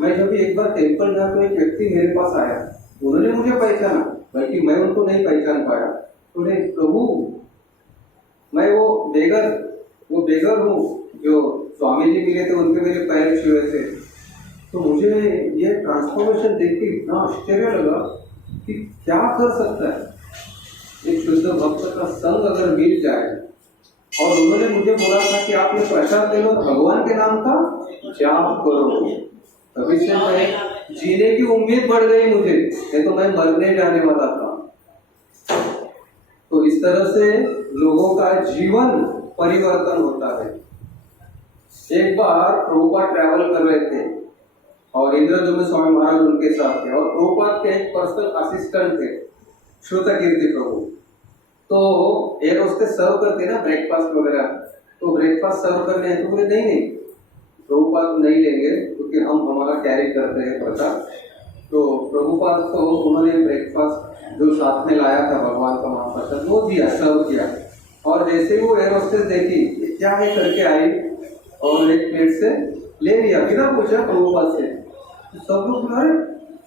मैं जब एक बार टेम्पल गया तो एक व्यक्ति मेरे पास आया, उन्होंने मुझे पहचाना, बल्कि मैं उनको नहीं पहचान पाया। बोले प्रभु मैं वो बेगर हूँ जो स्वामी जी मिले थे, उनके मेरे पैर छुए थे। तो मुझे ये ट्रांसफॉर्मेशन देख के इतना आश्चर्य लगा कि क्या कर सकता है एक शुद्ध भक्त का संग अगर मिल जाए। और उन्होंने मुझे बोला था कि आप ये प्रसाद ले लो, भगवान के नाम का जाप करो। तभी से मैं जीने की उम्मीद बढ़ गई मुझे, नहीं तो मैं मरने जाने वाला था। तो इस तरह से लोगों का जीवन परिवर्तन होता है। एक बार प्रभुपाद ट्रैवल कर रहे थे और इंद्रद्युम्न स्वामी महाराज उनके साथ थे, और प्रभुपाद के एक पर्सनल असिस्टेंट थे श्रुतकीर्ति प्रभु। तो एयर होस्टेस सर्व करते ना ब्रेकफास्ट वगैरह, तो ब्रेकफास्ट सर्व करने हैं तो बोले नहीं प्रभुपाद नहीं लेंगे क्योंकि हम हमारा कैरी करते हैं प्रसाद। तो प्रभुपाद को उन्होंने ब्रेकफास्ट जो साथ में लाया था भगवान का महाप्रसाद वो दिया, सर्व किया। और जैसे ही वो एयर होस्टेस देखी क्या है करके आई और एक प्लेट से ले लिया बिना पूछा प्रभुपाद से। तो सब लोग बोले अरे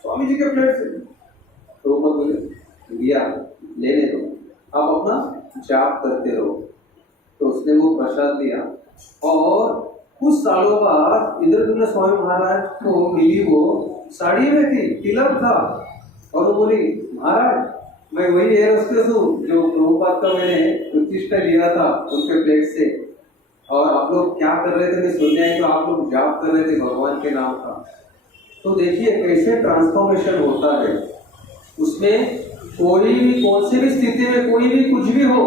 स्वामी जी के प्लेट से। प्रभुपाद बोले लिया, लेने दो, आप अपना जाप करते रहो। तो उसने वो प्रसाद दिया और कुछ सालों बाद इंद्रद्युम्न स्वामी महाराज को मिली वो साड़ी में थी, तिलक था, और वो बोली महाराज मैं वही एयर होस्टेस हूँ जो प्रभुपाद का मैंने प्रतिष्ठा लिया था उनके प्लेट से, और आप लोग क्या कर रहे थे मैं सुनने आई तो आप लोग जाप कर रहे थे भगवान के नाम का। तो देखिए कैसे ट्रांसफॉर्मेशन होता है उसमें। कोई भी कौन सी भी स्थिति में कोई भी कुछ भी हो,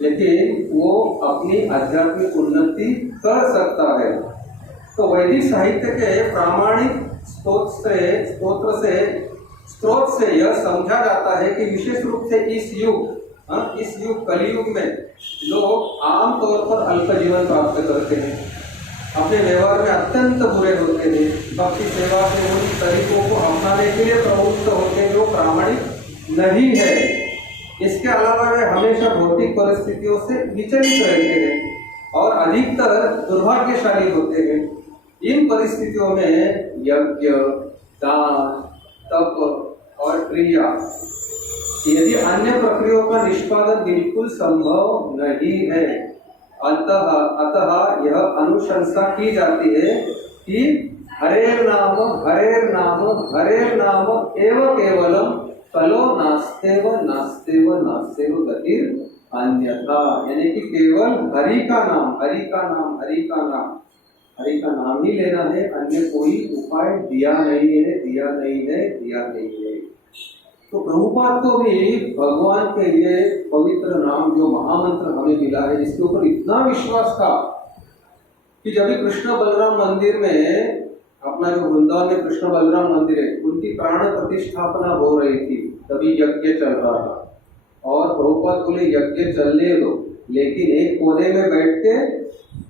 लेकिन वो अपनी आध्यात्मिक उन्नति कर सकता है। तो वैदिक साहित्य के प्रामाणिक स्रोत से यह समझा जाता है कि विशेष रूप से इस युग इस युग कलयुग में लोग आमतौर पर अल्प जीवन प्राप्त करते हैं, अपने व्यवहार में अत्यंत बुरे होते हैं, भक्ति सेवा के उन तरीकों को अपनाने के लिए प्रवृत्त होते हैं जो प्रामाणिक नहीं है। इसके अलावा वे हमेशा भौतिक परिस्थितियों से विचलित रहते हैं और अधिकतर दुर्भाग्यशाली होते हैं। इन परिस्थितियों में यज्ञ, दान, तप और क्रिया यदि अन्य प्रक्रियाओं का निष्पादन बिल्कुल संभव नहीं है, अतः यह अनुशंसा की जाती है कि हरेर नाम एव केवलम कलो नास्तेव गतिर् अन्यथा, यानी कि केवल हरि का नाम ही लेना है, अन्य कोई उपाय दिया नहीं है। तो प्रभुपाद को भी भगवान के ये पवित्र नाम जो महामंत्र हमें मिला है, इसके ऊपर इतना विश्वास था कि जब भी कृष्ण बलराम मंदिर में, अपना जो वृंदावन में कृष्ण बलराम मंदिर है, उनकी प्राण प्रतिष्ठापना हो रही थी, तभी यज्ञ चल रहा था और प्रभुपाद बोले यज्ञ चलने दो, लेकिन एक कोने में बैठ के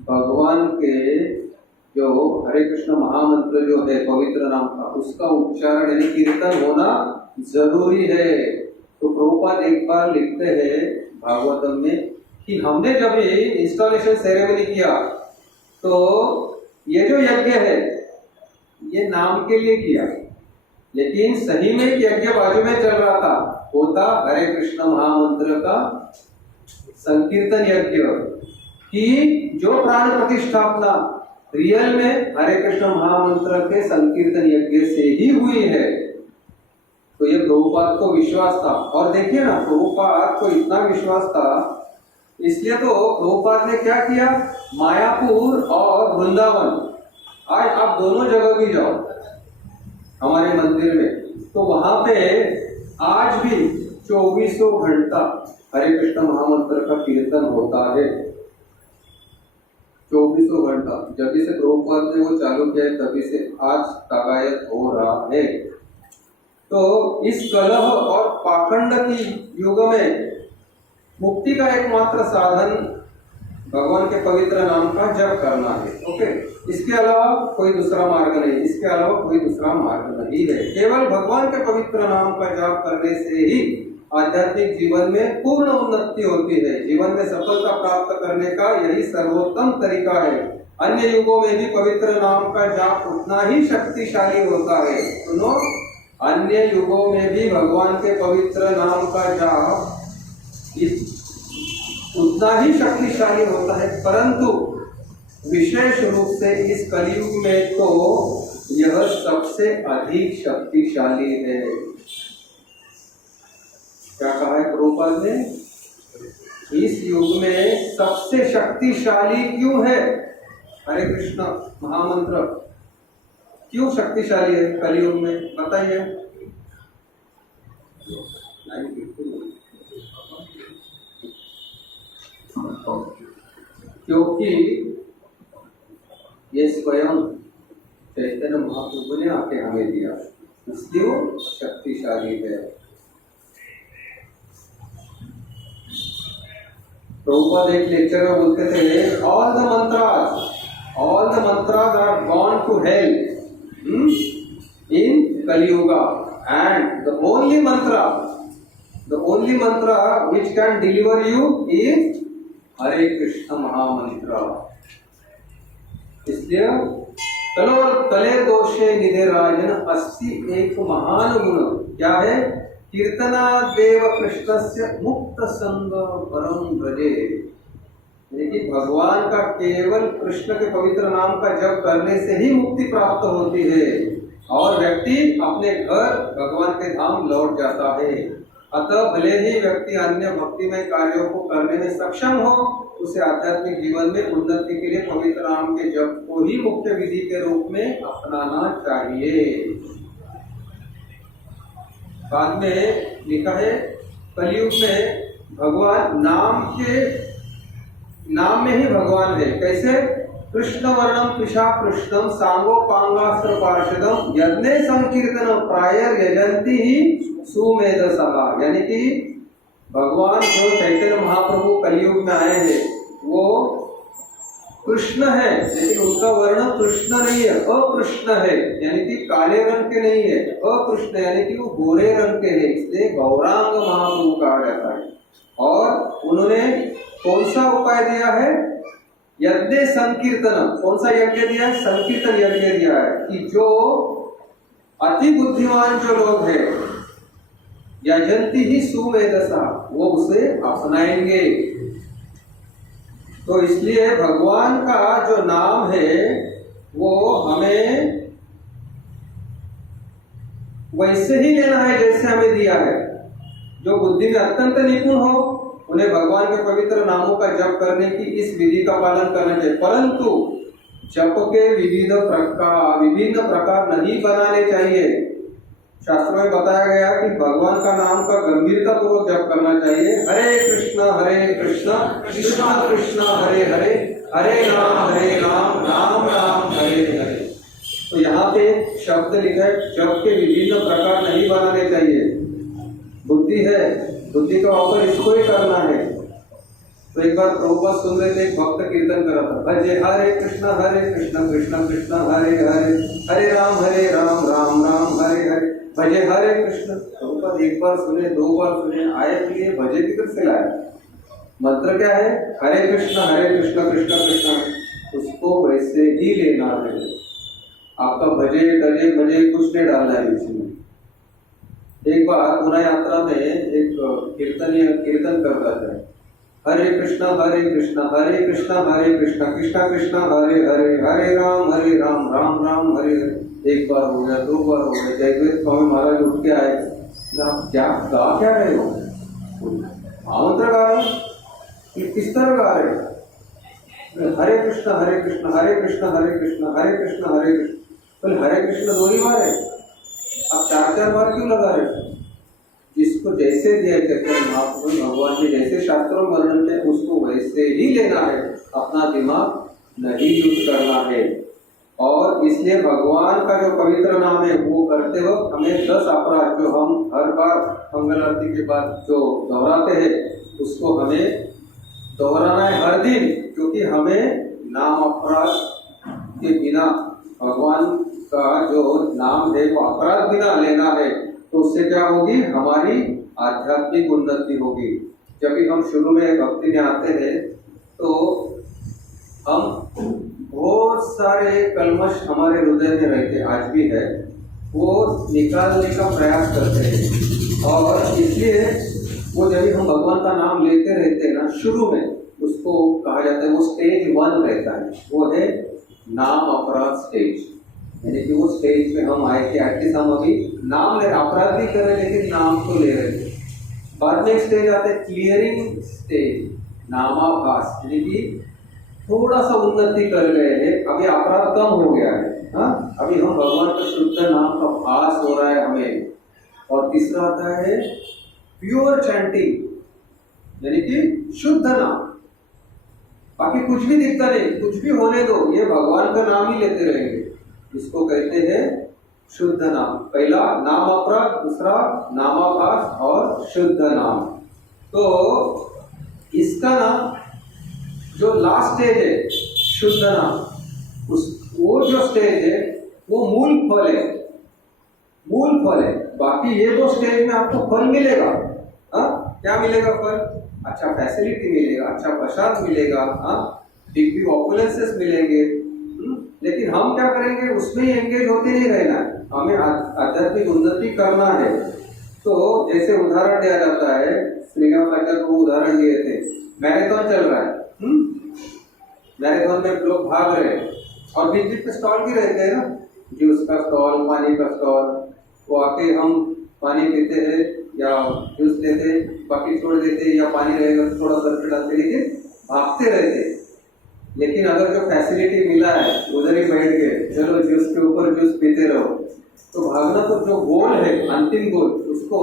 भगवान के जो हरे कृष्ण महामंत्र जो है पवित्र नाम का, उसका उच्चारण यानी कीर्तन होना जरूरी है। तो प्रभुपाद एक बार लिखते हैं भागवतम में कि हमने जब ये इंस्टॉलेशन सेरेमनी किया तो ये जो यज्ञ है ये नाम के लिए किया, लेकिन सही में यज्ञ बाजू में चल रहा था, होता हरे कृष्ण महामंत्र का संकीर्तन यज्ञ, कि जो प्राण प्रतिष्ठापना रियल में हरे कृष्ण महामंत्र के संकीर्तन यज्ञ से ही हुई है। तो ये प्रभुपाद को विश्वास था, और देखिए ना, प्रभुपाद को इतना विश्वास था, इसलिए तो प्रभुपाद ने क्या किया, मायापुर और वृंदावन, आज आप दोनों जगह भी जाओ हमारे मंदिर में, तो वहां पे आज भी 24 घंटा हरे कृष्ण महामंत्र का कीर्तन होता है। 24 घंटा जब से प्रभुपाद ने वो चालू किया है तभी से आज तागायत हो रहा है। तो इस कलह और पाखंड की युग में मुक्ति का एकमात्र साधन भगवान के पवित्र नाम का जप करना है। ओके, इसके अलावा कोई दूसरा मार्ग नहीं है। केवल भगवान के पवित्र नाम का जप करने से ही आध्यात्मिक जीवन में पूर्ण उन्नति होती है। जीवन में सफलता प्राप्त करने का यही सर्वोत्तम तरीका है। अन्य युगों में भी पवित्र नाम का जाप उतना ही शक्तिशाली होता है। सुनो, अन्य युगों में भी भगवान के पवित्र नाम का जाप उतना ही शक्तिशाली होता है, परंतु विशेष रूप से इस कलयुग में तो यह सबसे अधिक शक्तिशाली है। क्या कहा है प्रभुपाद ने, इस युग में सबसे शक्तिशाली क्यों है हरे कृष्ण महामंत्र, क्यों शक्तिशाली है कलयुग में, बताइए। क्योंकि ये स्वयं चैतन्य महाप्रभु ने आके हमें दिया, इसलिए वो शक्तिशाली है। प्रभुपाद एक लेक्चर में बोलते थे, all the mantras are gone to hell in Kali Yuga, and the only mantra which can deliver you is Hare Krishna महामंत्र। इसलिए कले दोषे निधे राजन अस्ति एक महान गुण क्या है, कीर्तना देव कृष्णस्य मुक्त संग परम ब्रजे। यानी भगवान का केवल कृष्ण के पवित्र नाम का जप करने से ही मुक्ति प्राप्त होती है और व्यक्ति अपने घर भगवान के धाम लौट जाता है। अतः भले ही व्यक्ति अन्य भक्तिमय कार्यों को करने में सक्षम हो, उसे आध्यात्मिक जीवन में उन्नति के लिए पवित्र नाम के जप को ही मुख्य विधि के रूप में अपनाना चाहिए। बाद में लिखा है, कलयुग में भगवान नाम में ही भगवान है। कैसे? कृष्ण वर्णम कृषा कृष्णम सांगोपांगास्त्र पार्षदम यज्ञे संकीर्तन प्रायर यजंती ही सुमेधसः। यानी कि भगवान जो चैतन्य महाप्रभु कलयुग में आए हैं वो कृष्ण है, लेकिन उनका वर्ण कृष्ण नहीं है, अकृष्ण है, यानी कि काले रंग के नहीं है, अकृष्ण यानी कि वो गोरे रंग के है, इसलिए गौरांग महाप्रभु कहा जाता है। और उन्होंने कौन सा उपाय दिया है? यज्ञ संकीर्तन। कौन सा यज्ञ दिया है? संकीर्तन यज्ञ दिया है कि जो अति बुद्धिमान जो लोग हैं, यजंती ही सुमेधसा, वो उसे अपनाएंगे। तो इसलिए भगवान का जो नाम है वो हमें वैसे ही लेना है जैसे हमें दिया है। जो बुद्धि में अत्यंत निपुण हो उन्हें भगवान के पवित्र नामों का जप करने की इस विधि का पालन करना चाहिए, परंतु जप के विभिन्न प्रकार नहीं बनाने चाहिए। शास्त्रों में बताया गया कि भगवान का नाम का गंभीरता पूर्वक जप करना चाहिए। हरे कृष्ण कृष्ण कृष्ण हरे हरे, हरे राम राम राम हरे हरे। तो यहाँ पे शब्द लिखा है, जप के विभिन्न प्रकार नहीं बनाने चाहिए। बुद्धि है, बुद्धि का ऑफर इसको ही करना है। तो एक बार प्रभुपाद सुन रहे थे, एक भक्त कीर्तन कर रहा था, भजे हरे कृष्ण कृष्ण कृष्ण हरे हरे, हरे राम राम राम हरे हरे, भजे हरे कृष्ण। प्रभुपाद एक बार सुने, दो बार सुने, आए के लिए भजे किधर से लाए? मंत्र क्या है? हरे कृष्ण कृष्ण कृष्ण। उसको वैसे ही लेना है। आपका भजे तजे भजे कुछ नहीं डालना है इसमें। एक बार पुना यात्रा में एक कीर्तन करता था, हरे कृष्ण कृष्ण कृष्ण हरे हरे, हरे राम राम राम हरे हरे। एक बार हो गया, दो बार हो गया, जयद्वेद स्वामी महाराज उठ के आए, आप क्या गा रहे हो? आमंत्र गा रहे हो कि किस तरह गा रहे हो? हरे कृष्ण हरे कृष्ण हरे कृष्ण हरे कृष्ण हरे कृष्ण हरे कृष्ण। बोले हरे कृष्ण दो ही बार है, आप चार चार बार क्यों लगा रहे हो? जिसको जैसे दिया चैतन्य महाप्रभु भगवान ने जैसे शास्त्रों में वर्णन है उसको वैसे ही लेना है, अपना दिमाग नहीं यूज करना है। और इसलिए भगवान का जो पवित्र नाम है वो करते वक्त हमें 10 अपराध जो हम हर बार मंगल आरती के बाद जो दोहराते हैं उसको हमें दोहराना है हर दिन, क्योंकि हमें नाम अपराध के बिना भगवान का जो नाम है वो अपराध बिना लेना है। तो उससे क्या होगी? हमारी आध्यात्मिक उन्नति होगी। जब भी हम शुरू में भक्ति में आते हैं तो हम बहुत सारे कलमश हमारे हृदय में रहते, आज भी है, वो निकालने का प्रयास करते हैं। और इसलिए वो जब भी हम भगवान का नाम लेते रहते हैं ना, शुरू में उसको कहा जाता है, वो स्टेज 1 रहता है, वो है नाम अपराध स्टेज। यानी कि वो स्टेज पे हम आए कि एटलीस्ट हम अभी नाम ले, अपराध भी कर रहे लेकिन नाम तो ले रहे थे। बाद में स्टेज आते हैं क्लियरिंग स्टेज, नामाभास, यानी कि थोड़ा सा उन्नति कर गए हैं, अभी अपराध कम हो गया है। हाँ, अभी हम भगवान का शुद्ध नाम का भास हो रहा है हमें। और तीसरा आता है प्योर चैंटिंग, यानी कि शुद्ध नाम, बाकी कुछ भी दिखता नहीं, कुछ भी होने दो, ये भगवान का नाम ही लेते रहेंगे। इसको कहते हैं शुद्ध नाम। पहला नाम अपराध, दूसरा नामाभास और शुद्ध नाम। तो इसका नाम जो लास्ट स्टेज है शुद्ध नाम, वो जो स्टेज है वो मूल फल है, मूल फल है। बाकी ये 2 स्टेज में आपको फल मिलेगा। क्या मिलेगा फल? अच्छा फैसिलिटी मिलेगा, अच्छा प्रसाद मिलेगा, बिग ऑपुलेंसेस मिलेंगे। लेकिन हम क्या करेंगे? उसमें ही एंगेज होते नहीं रहना, हमें आध्यात्मिक उन्नति करना है। तो जैसे उदाहरण दिया जाता है, श्रीराम आचार्य को उदाहरण दिए थे, मैराथन चल रहा है, मैराथन में लोग भाग रहे हैं और बीच बीच में स्टॉल भी रहते हैं ना, जूस का स्टॉल, पानी का स्टॉल, वो आके हम पानी पीते हैं या जूस लेते, बाकी छोड़ देते, या पानी रहेगा थोड़ा बर्फ डालते, लेकिन भागते रहते। लेकिन अगर जो फैसिलिटी मिला है उधर ही बैठ गए, चलो जूस के ऊपर जूस पीते रहो, तो भागना तो जो गोल है, अंतिम गोल, उसको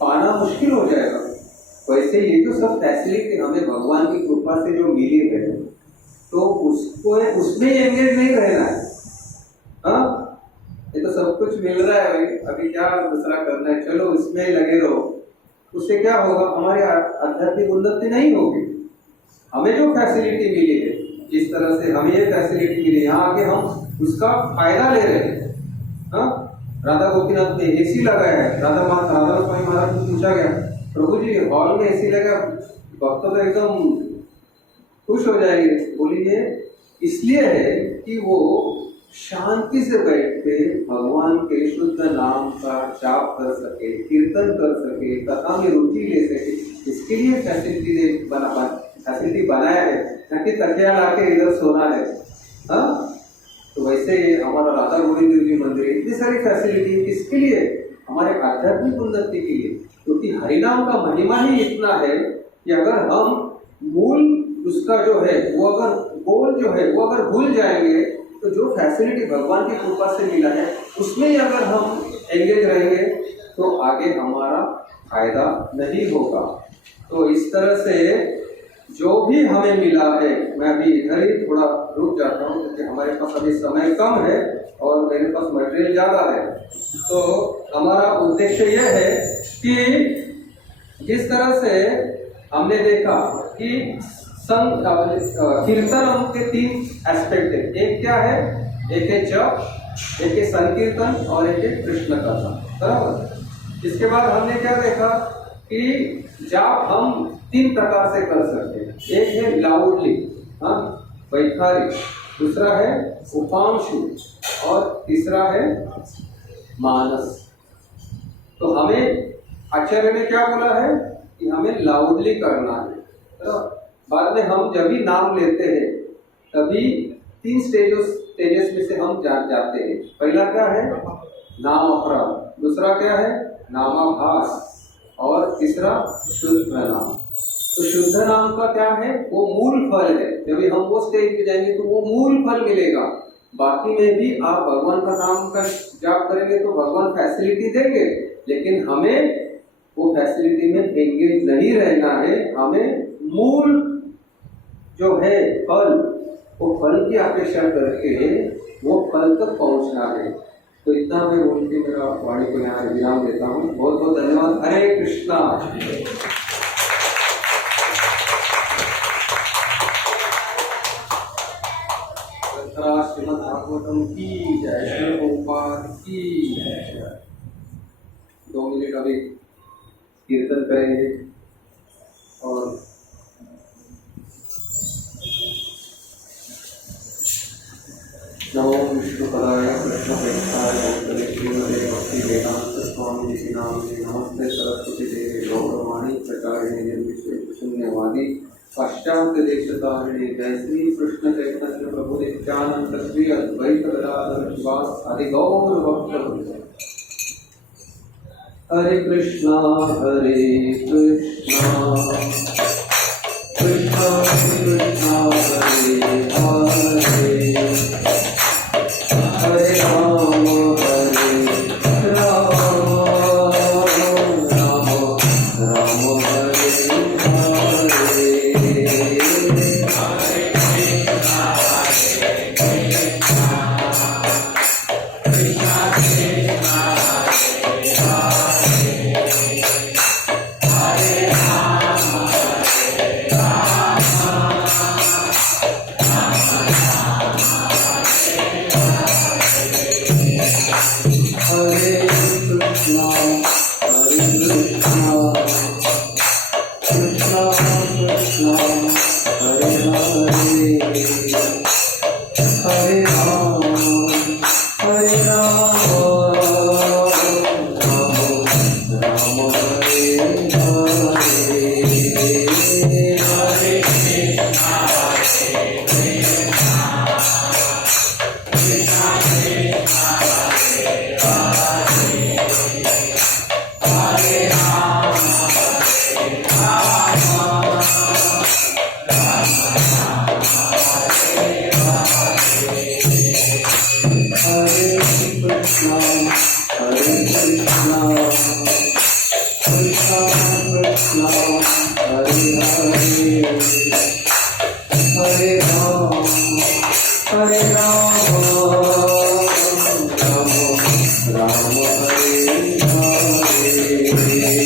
पाना मुश्किल हो जाएगा। वैसे ये जो सब फैसिलिटी हमें भगवान की कृपा से जो मिली है, तो उसको उसमें एंगेज नहीं रहना है। हाँ, ये तो सब कुछ मिल रहा है भाई, अभी क्या दूसरा करना है, चलो इसमें लगे रहो। उससे क्या होगा, हमारी आध्यात्मिक उन्नति नहीं होगी। हमें जो फैसिलिटी मिली है, जिस तरह से हमें ये फैसिलिटी मिली, यहाँ आके हम उसका फायदा ले रहे हैं। हाँ, राधा गोपीनाथ ने एसी लगाया है। राधा स्वामी महाराज को पूछा गया, प्रभु जी हॉल में एसी लगा, भक्त तो एकदम खुश हो जाएंगे। बोलिए इसलिए है कि वो शांति से बैठ के भगवान के शुद्ध नाम का जाप कर सके, कीर्तन कर सके, कथा में रुचि ले सके, इसके लिए फैसिलिटी बनाया है, न कि तकिया ला के इधर सोना है। हाँ, तो वैसे हमारा राधा गोविंद जी मंदिर इतनी सारी फैसिलिटी किसके लिए, हमारे आध्यात्मिक उन्नति के लिए। क्योंकि हरिनाम का महिमा ही इतना है कि अगर हम मूल उसका जो है वो अगर गोल जो है वो अगर भूल जाएंगे, तो जो फैसिलिटी भगवान की कृपा से मिला है उसमें ही अगर हम एंगेज रहेंगे तो आगे हमारा फायदा नहीं होगा। तो इस तरह से जो भी हमें मिला है, मैं अभी इधर ही थोड़ा रुक जाता हूँ क्योंकि हमारे पास अभी समय कम है और मेरे पास मटेरियल ज़्यादा है। तो हमारा उद्देश्य यह है कि जिस तरह से हमने देखा कि कीर्तन के 3 एस्पेक्ट है। एक क्या है, एक है जप, एक है संकीर्तन और एक है कृष्ण कथा। बराबर। इसके बाद हमने क्या देखा कि जाप हम 3 प्रकार से कर सकते हैं। एक है लाउडली, हाँ, वैखारिक, दूसरा है उपांशु और तीसरा है मानस। तो हमें आचार्य ने क्या बोला है कि हमें लाउडली करना है। तो बाद में हम जब भी नाम लेते हैं तभी 3 स्टेजेस में से हम जाते हैं। पहला क्या है, नाम अपराध, दूसरा क्या है, नामाभास और तीसरा शुद्ध नाम। तो शुद्ध नाम का क्या है, वो मूल फल है। जब हम वो स्टेज पे जाएंगे तो वो मूल फल मिलेगा। बाकी में भी आप भगवान का नाम का जाप करेंगे तो भगवान फैसिलिटी देंगे, लेकिन हमें वो फैसिलिटी में एंगेज नहीं रहना है। हमें मूल जो है फल, वो फल की अपेक्षा करके वो फल तक पहुंचना है। तो इतना मैं बोल के मेरा वाणी को यहाँ विराम देता हूँ। बहुत बहुत धन्यवाद। हरे कृष्णा। श्रीमद् भागवतम की जय, श्री गोपाल की जय। 2 मिनट अभी कीर्तन करेंगे और नमो विष्णुपदाय कृष्णप्रेष्ठाय भूतले श्रीमते भक्तिवेदांत स्वामी जी नामिने नमस्ते सरस्वती देवी गौरवाणी प्रचारिणे निर्विशेषशून्यवादी पाश्चात्य देशतारिणे जय श्री कृष्ण चैतन्य प्रभु नित्यानंद श्री अद्वैत गदाधर शिवास आदि गौर भक्तवृंद। हरे कृष्णा कृष्णा कृष्णा हरे हरे, हरे राम राम राम हरे हरे। राम राम हरे हरे।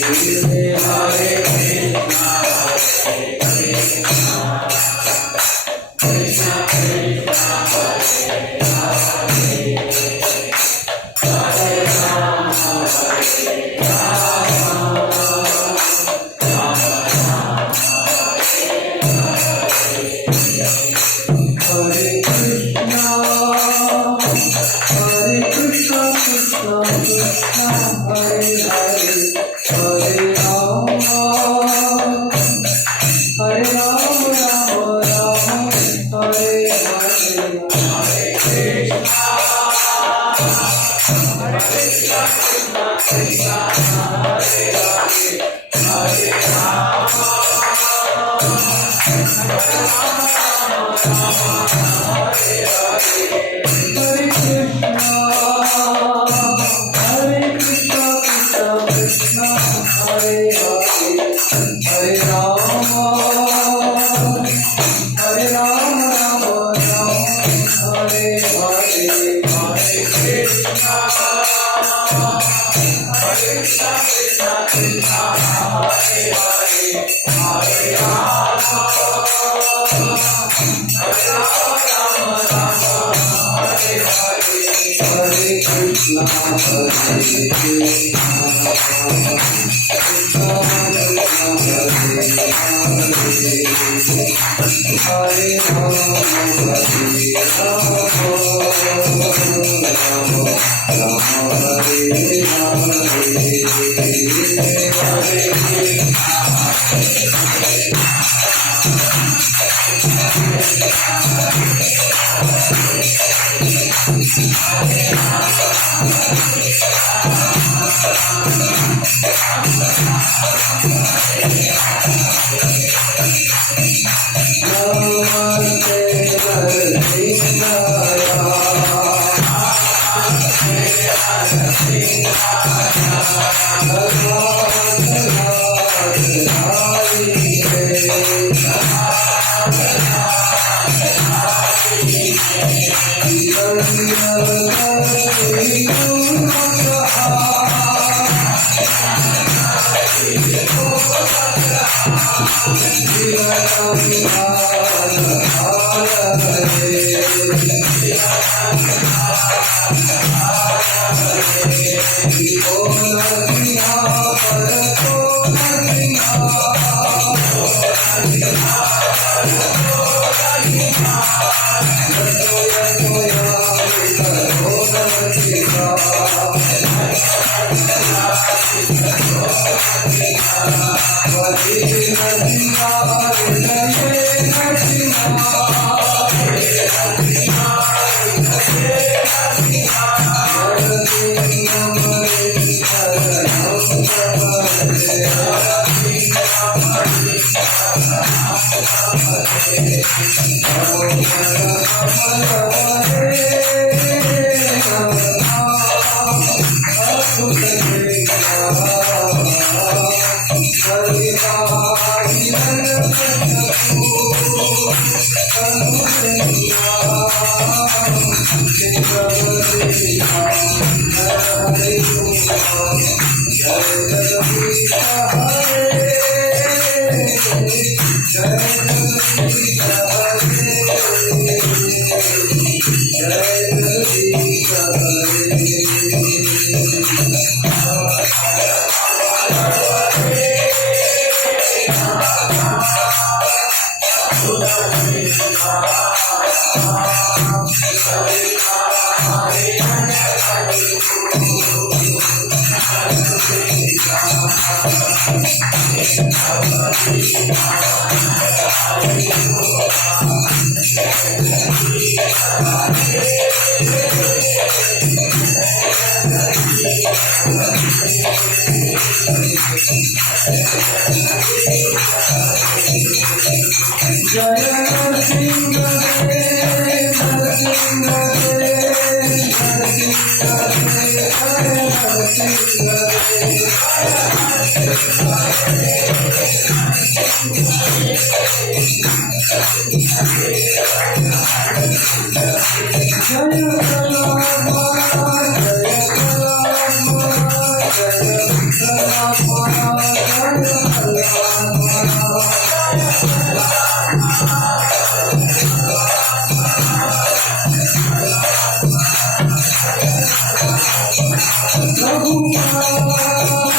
Prabhu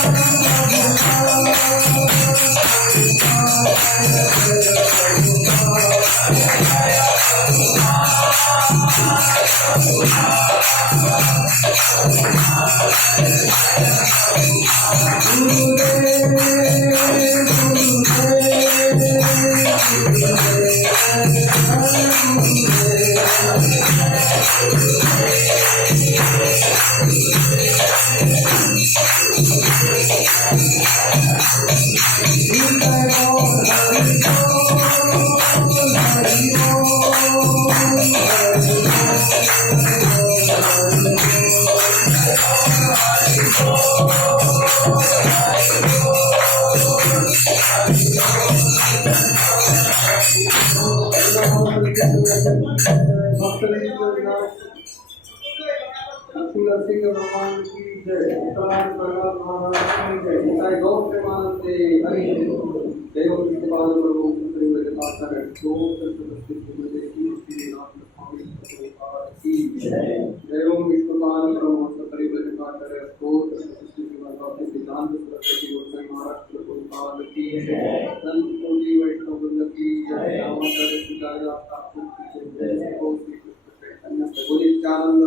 सिंह भगवान की जय। उत्तरायण प्रहलाद महाराज की जय। निताय गौर प्रेमानंदे हरि जय। हो कृष्णपाद प्रभु श्री वैद्यनाथ दो सरस्वती गुरुदेव की श्री नाथ स्वामी प्रभुपाद की जय। जय ओम विष्णुपाद प्रभु श्री वैद्यनाथ दो सरस्वती गुरुदेव सिद्धांत सरस्वती गोस्वामी महाराज प्रभुपाद की जय। संत कोटि वैष्णव वृंद की जय। रामाचार्य सिद्धार्थ ठाकुर की जय। श्री कृष्ण चैतन्य प्रभु नित्यानंद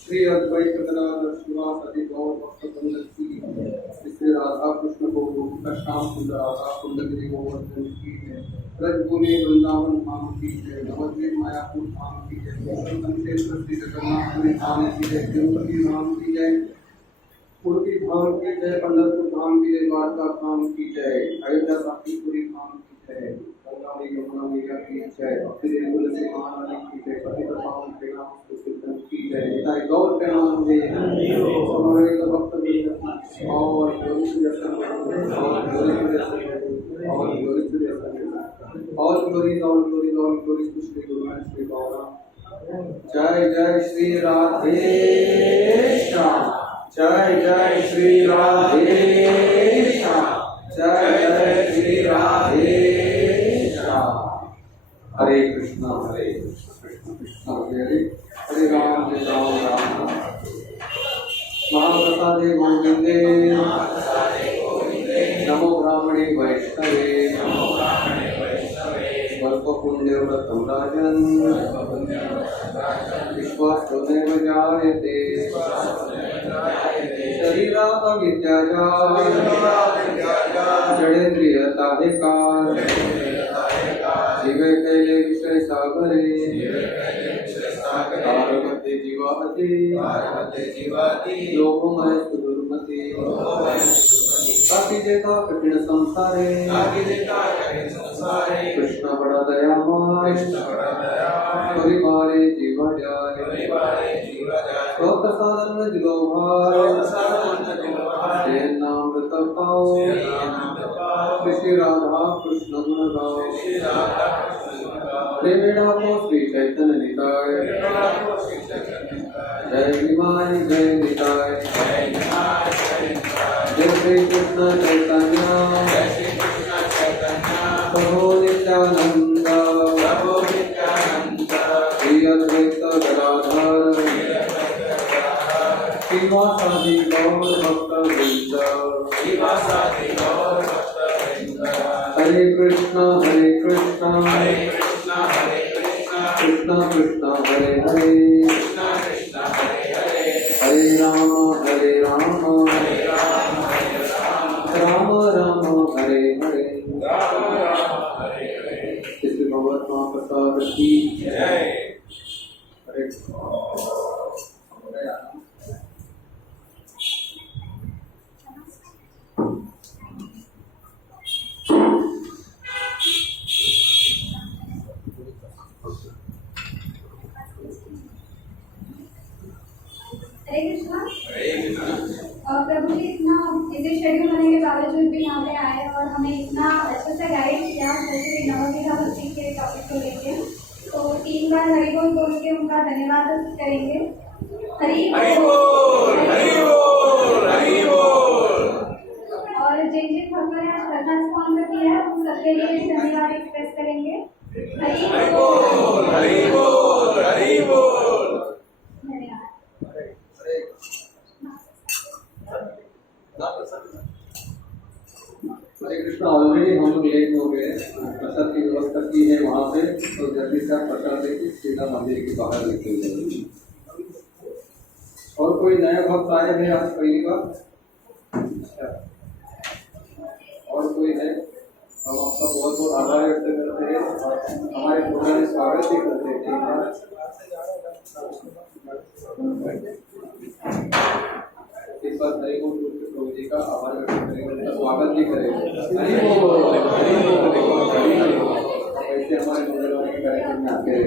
श्री अद्वैत गदाधर शिवासादि गौर भक्तवृंद की श्री राधा कृष्ण को श्याम सुंदर राधा कुंडगिरी गोवर्धन की जय। ब्रजभूमि वृंदावन धाम की जय। नवद्वीप मायापुर धाम की जय। संकेश्वर श्री जगन्नाथ धाम की जय। तिरुपति धाम की जय। उड़पी धाम की जय। पंढरपुर धाम की जय। द्वारका धाम की जय। अयोध्या साकीपुरी धाम की जय। गंगा यमुना मैया की जय। श्री तुलसी महारानी की जय। पतित पावन श्रीराम की जय। निताय गौर प्रेमानंदे हमारे भक्त और ग्लोरी श्री गुरु श्री गौरा। जय जय श्री राधे श्याम। जय जय श्री राधे श्याम। जय जय श्री राधे श्याम। हरे कृष्णा कृष्ण कृष्ण हरे हरे राम राम महाप्रसादे गोविंदे नमो ब्राह्मणे वैष्णवे स्वल्पपुण्यव्रतं राजन् विश्वासोदेव जायते शरीरापविद्याजाल जडेन्द्रियताधिकार जीवे कैले विषय सागरे पार्वती जीवाति लोभमय सुदुर्मति जेता कठिन संसारे कृष्ण बड़ा दयामय परिवारे जीव जाय श्रोत साधन जिलो भाई नामृत पाओ श्री राधा कृष्ण गुण गाओ प्रेमेणा को श्री चैतन्य निताय जय निमाय जय निताय जय श्री कृष्ण चैतन्य प्रभु नित्यानंद श्री अद्वैत गदाधर श्रीवासादि गौर भक्तवृंद हरे कृष्ण कृष्ण कृष्ण हरे हरे हरे राम राम राम हरे हरे। श्री भगवत महाप्रसाद की जय। हरे कृष्णा। और प्रभु जी इतना इसे शेड्यूल होने के बावजूद भी यहाँ पे आए और हमें इतना अच्छे से गाइड किया जैसे नवविधा भक्ति के टॉपिक को लेके। तो 3 बार हरि बोल बोल के उनका धन्यवाद करेंगे। हरि बोल हरि बोल हरि बोल। और जिन जिन भक्तों ने आज कथा स्पॉन्सर किया है उन सबके लिए धन्यवाद एक्सप्रेस करेंगे। हरि बोल हरि बोल हरि बोल। धन्यवाद। हरे कृष्णा। ऑलरेडी हम लोग लेट हो गए, प्रसाद की व्यवस्था की है वहाँ पे, तो जल्दी से आप प्रसाद लेके सीधा मंदिर के बाहर निकल जाइए। और कोई नया भक्त आए हैं आज पहली बार? अच्छा, और कोई है? हम आपका बहुत बहुत आभार व्यक्त करते हैं और हमारे प्रोग्राम में स्वागत भी करते हैं। इस बार हरि बोल प्रभु जी का आभार व्यक्त करेंगे, उनका स्वागत भी करेंगे। ऐसे हमारे मंगलवार के कार्यक्रम में आते हैं।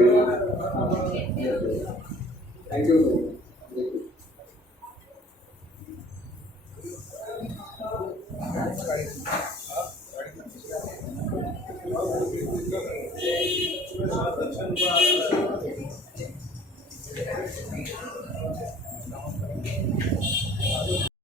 Thank you. दर्शन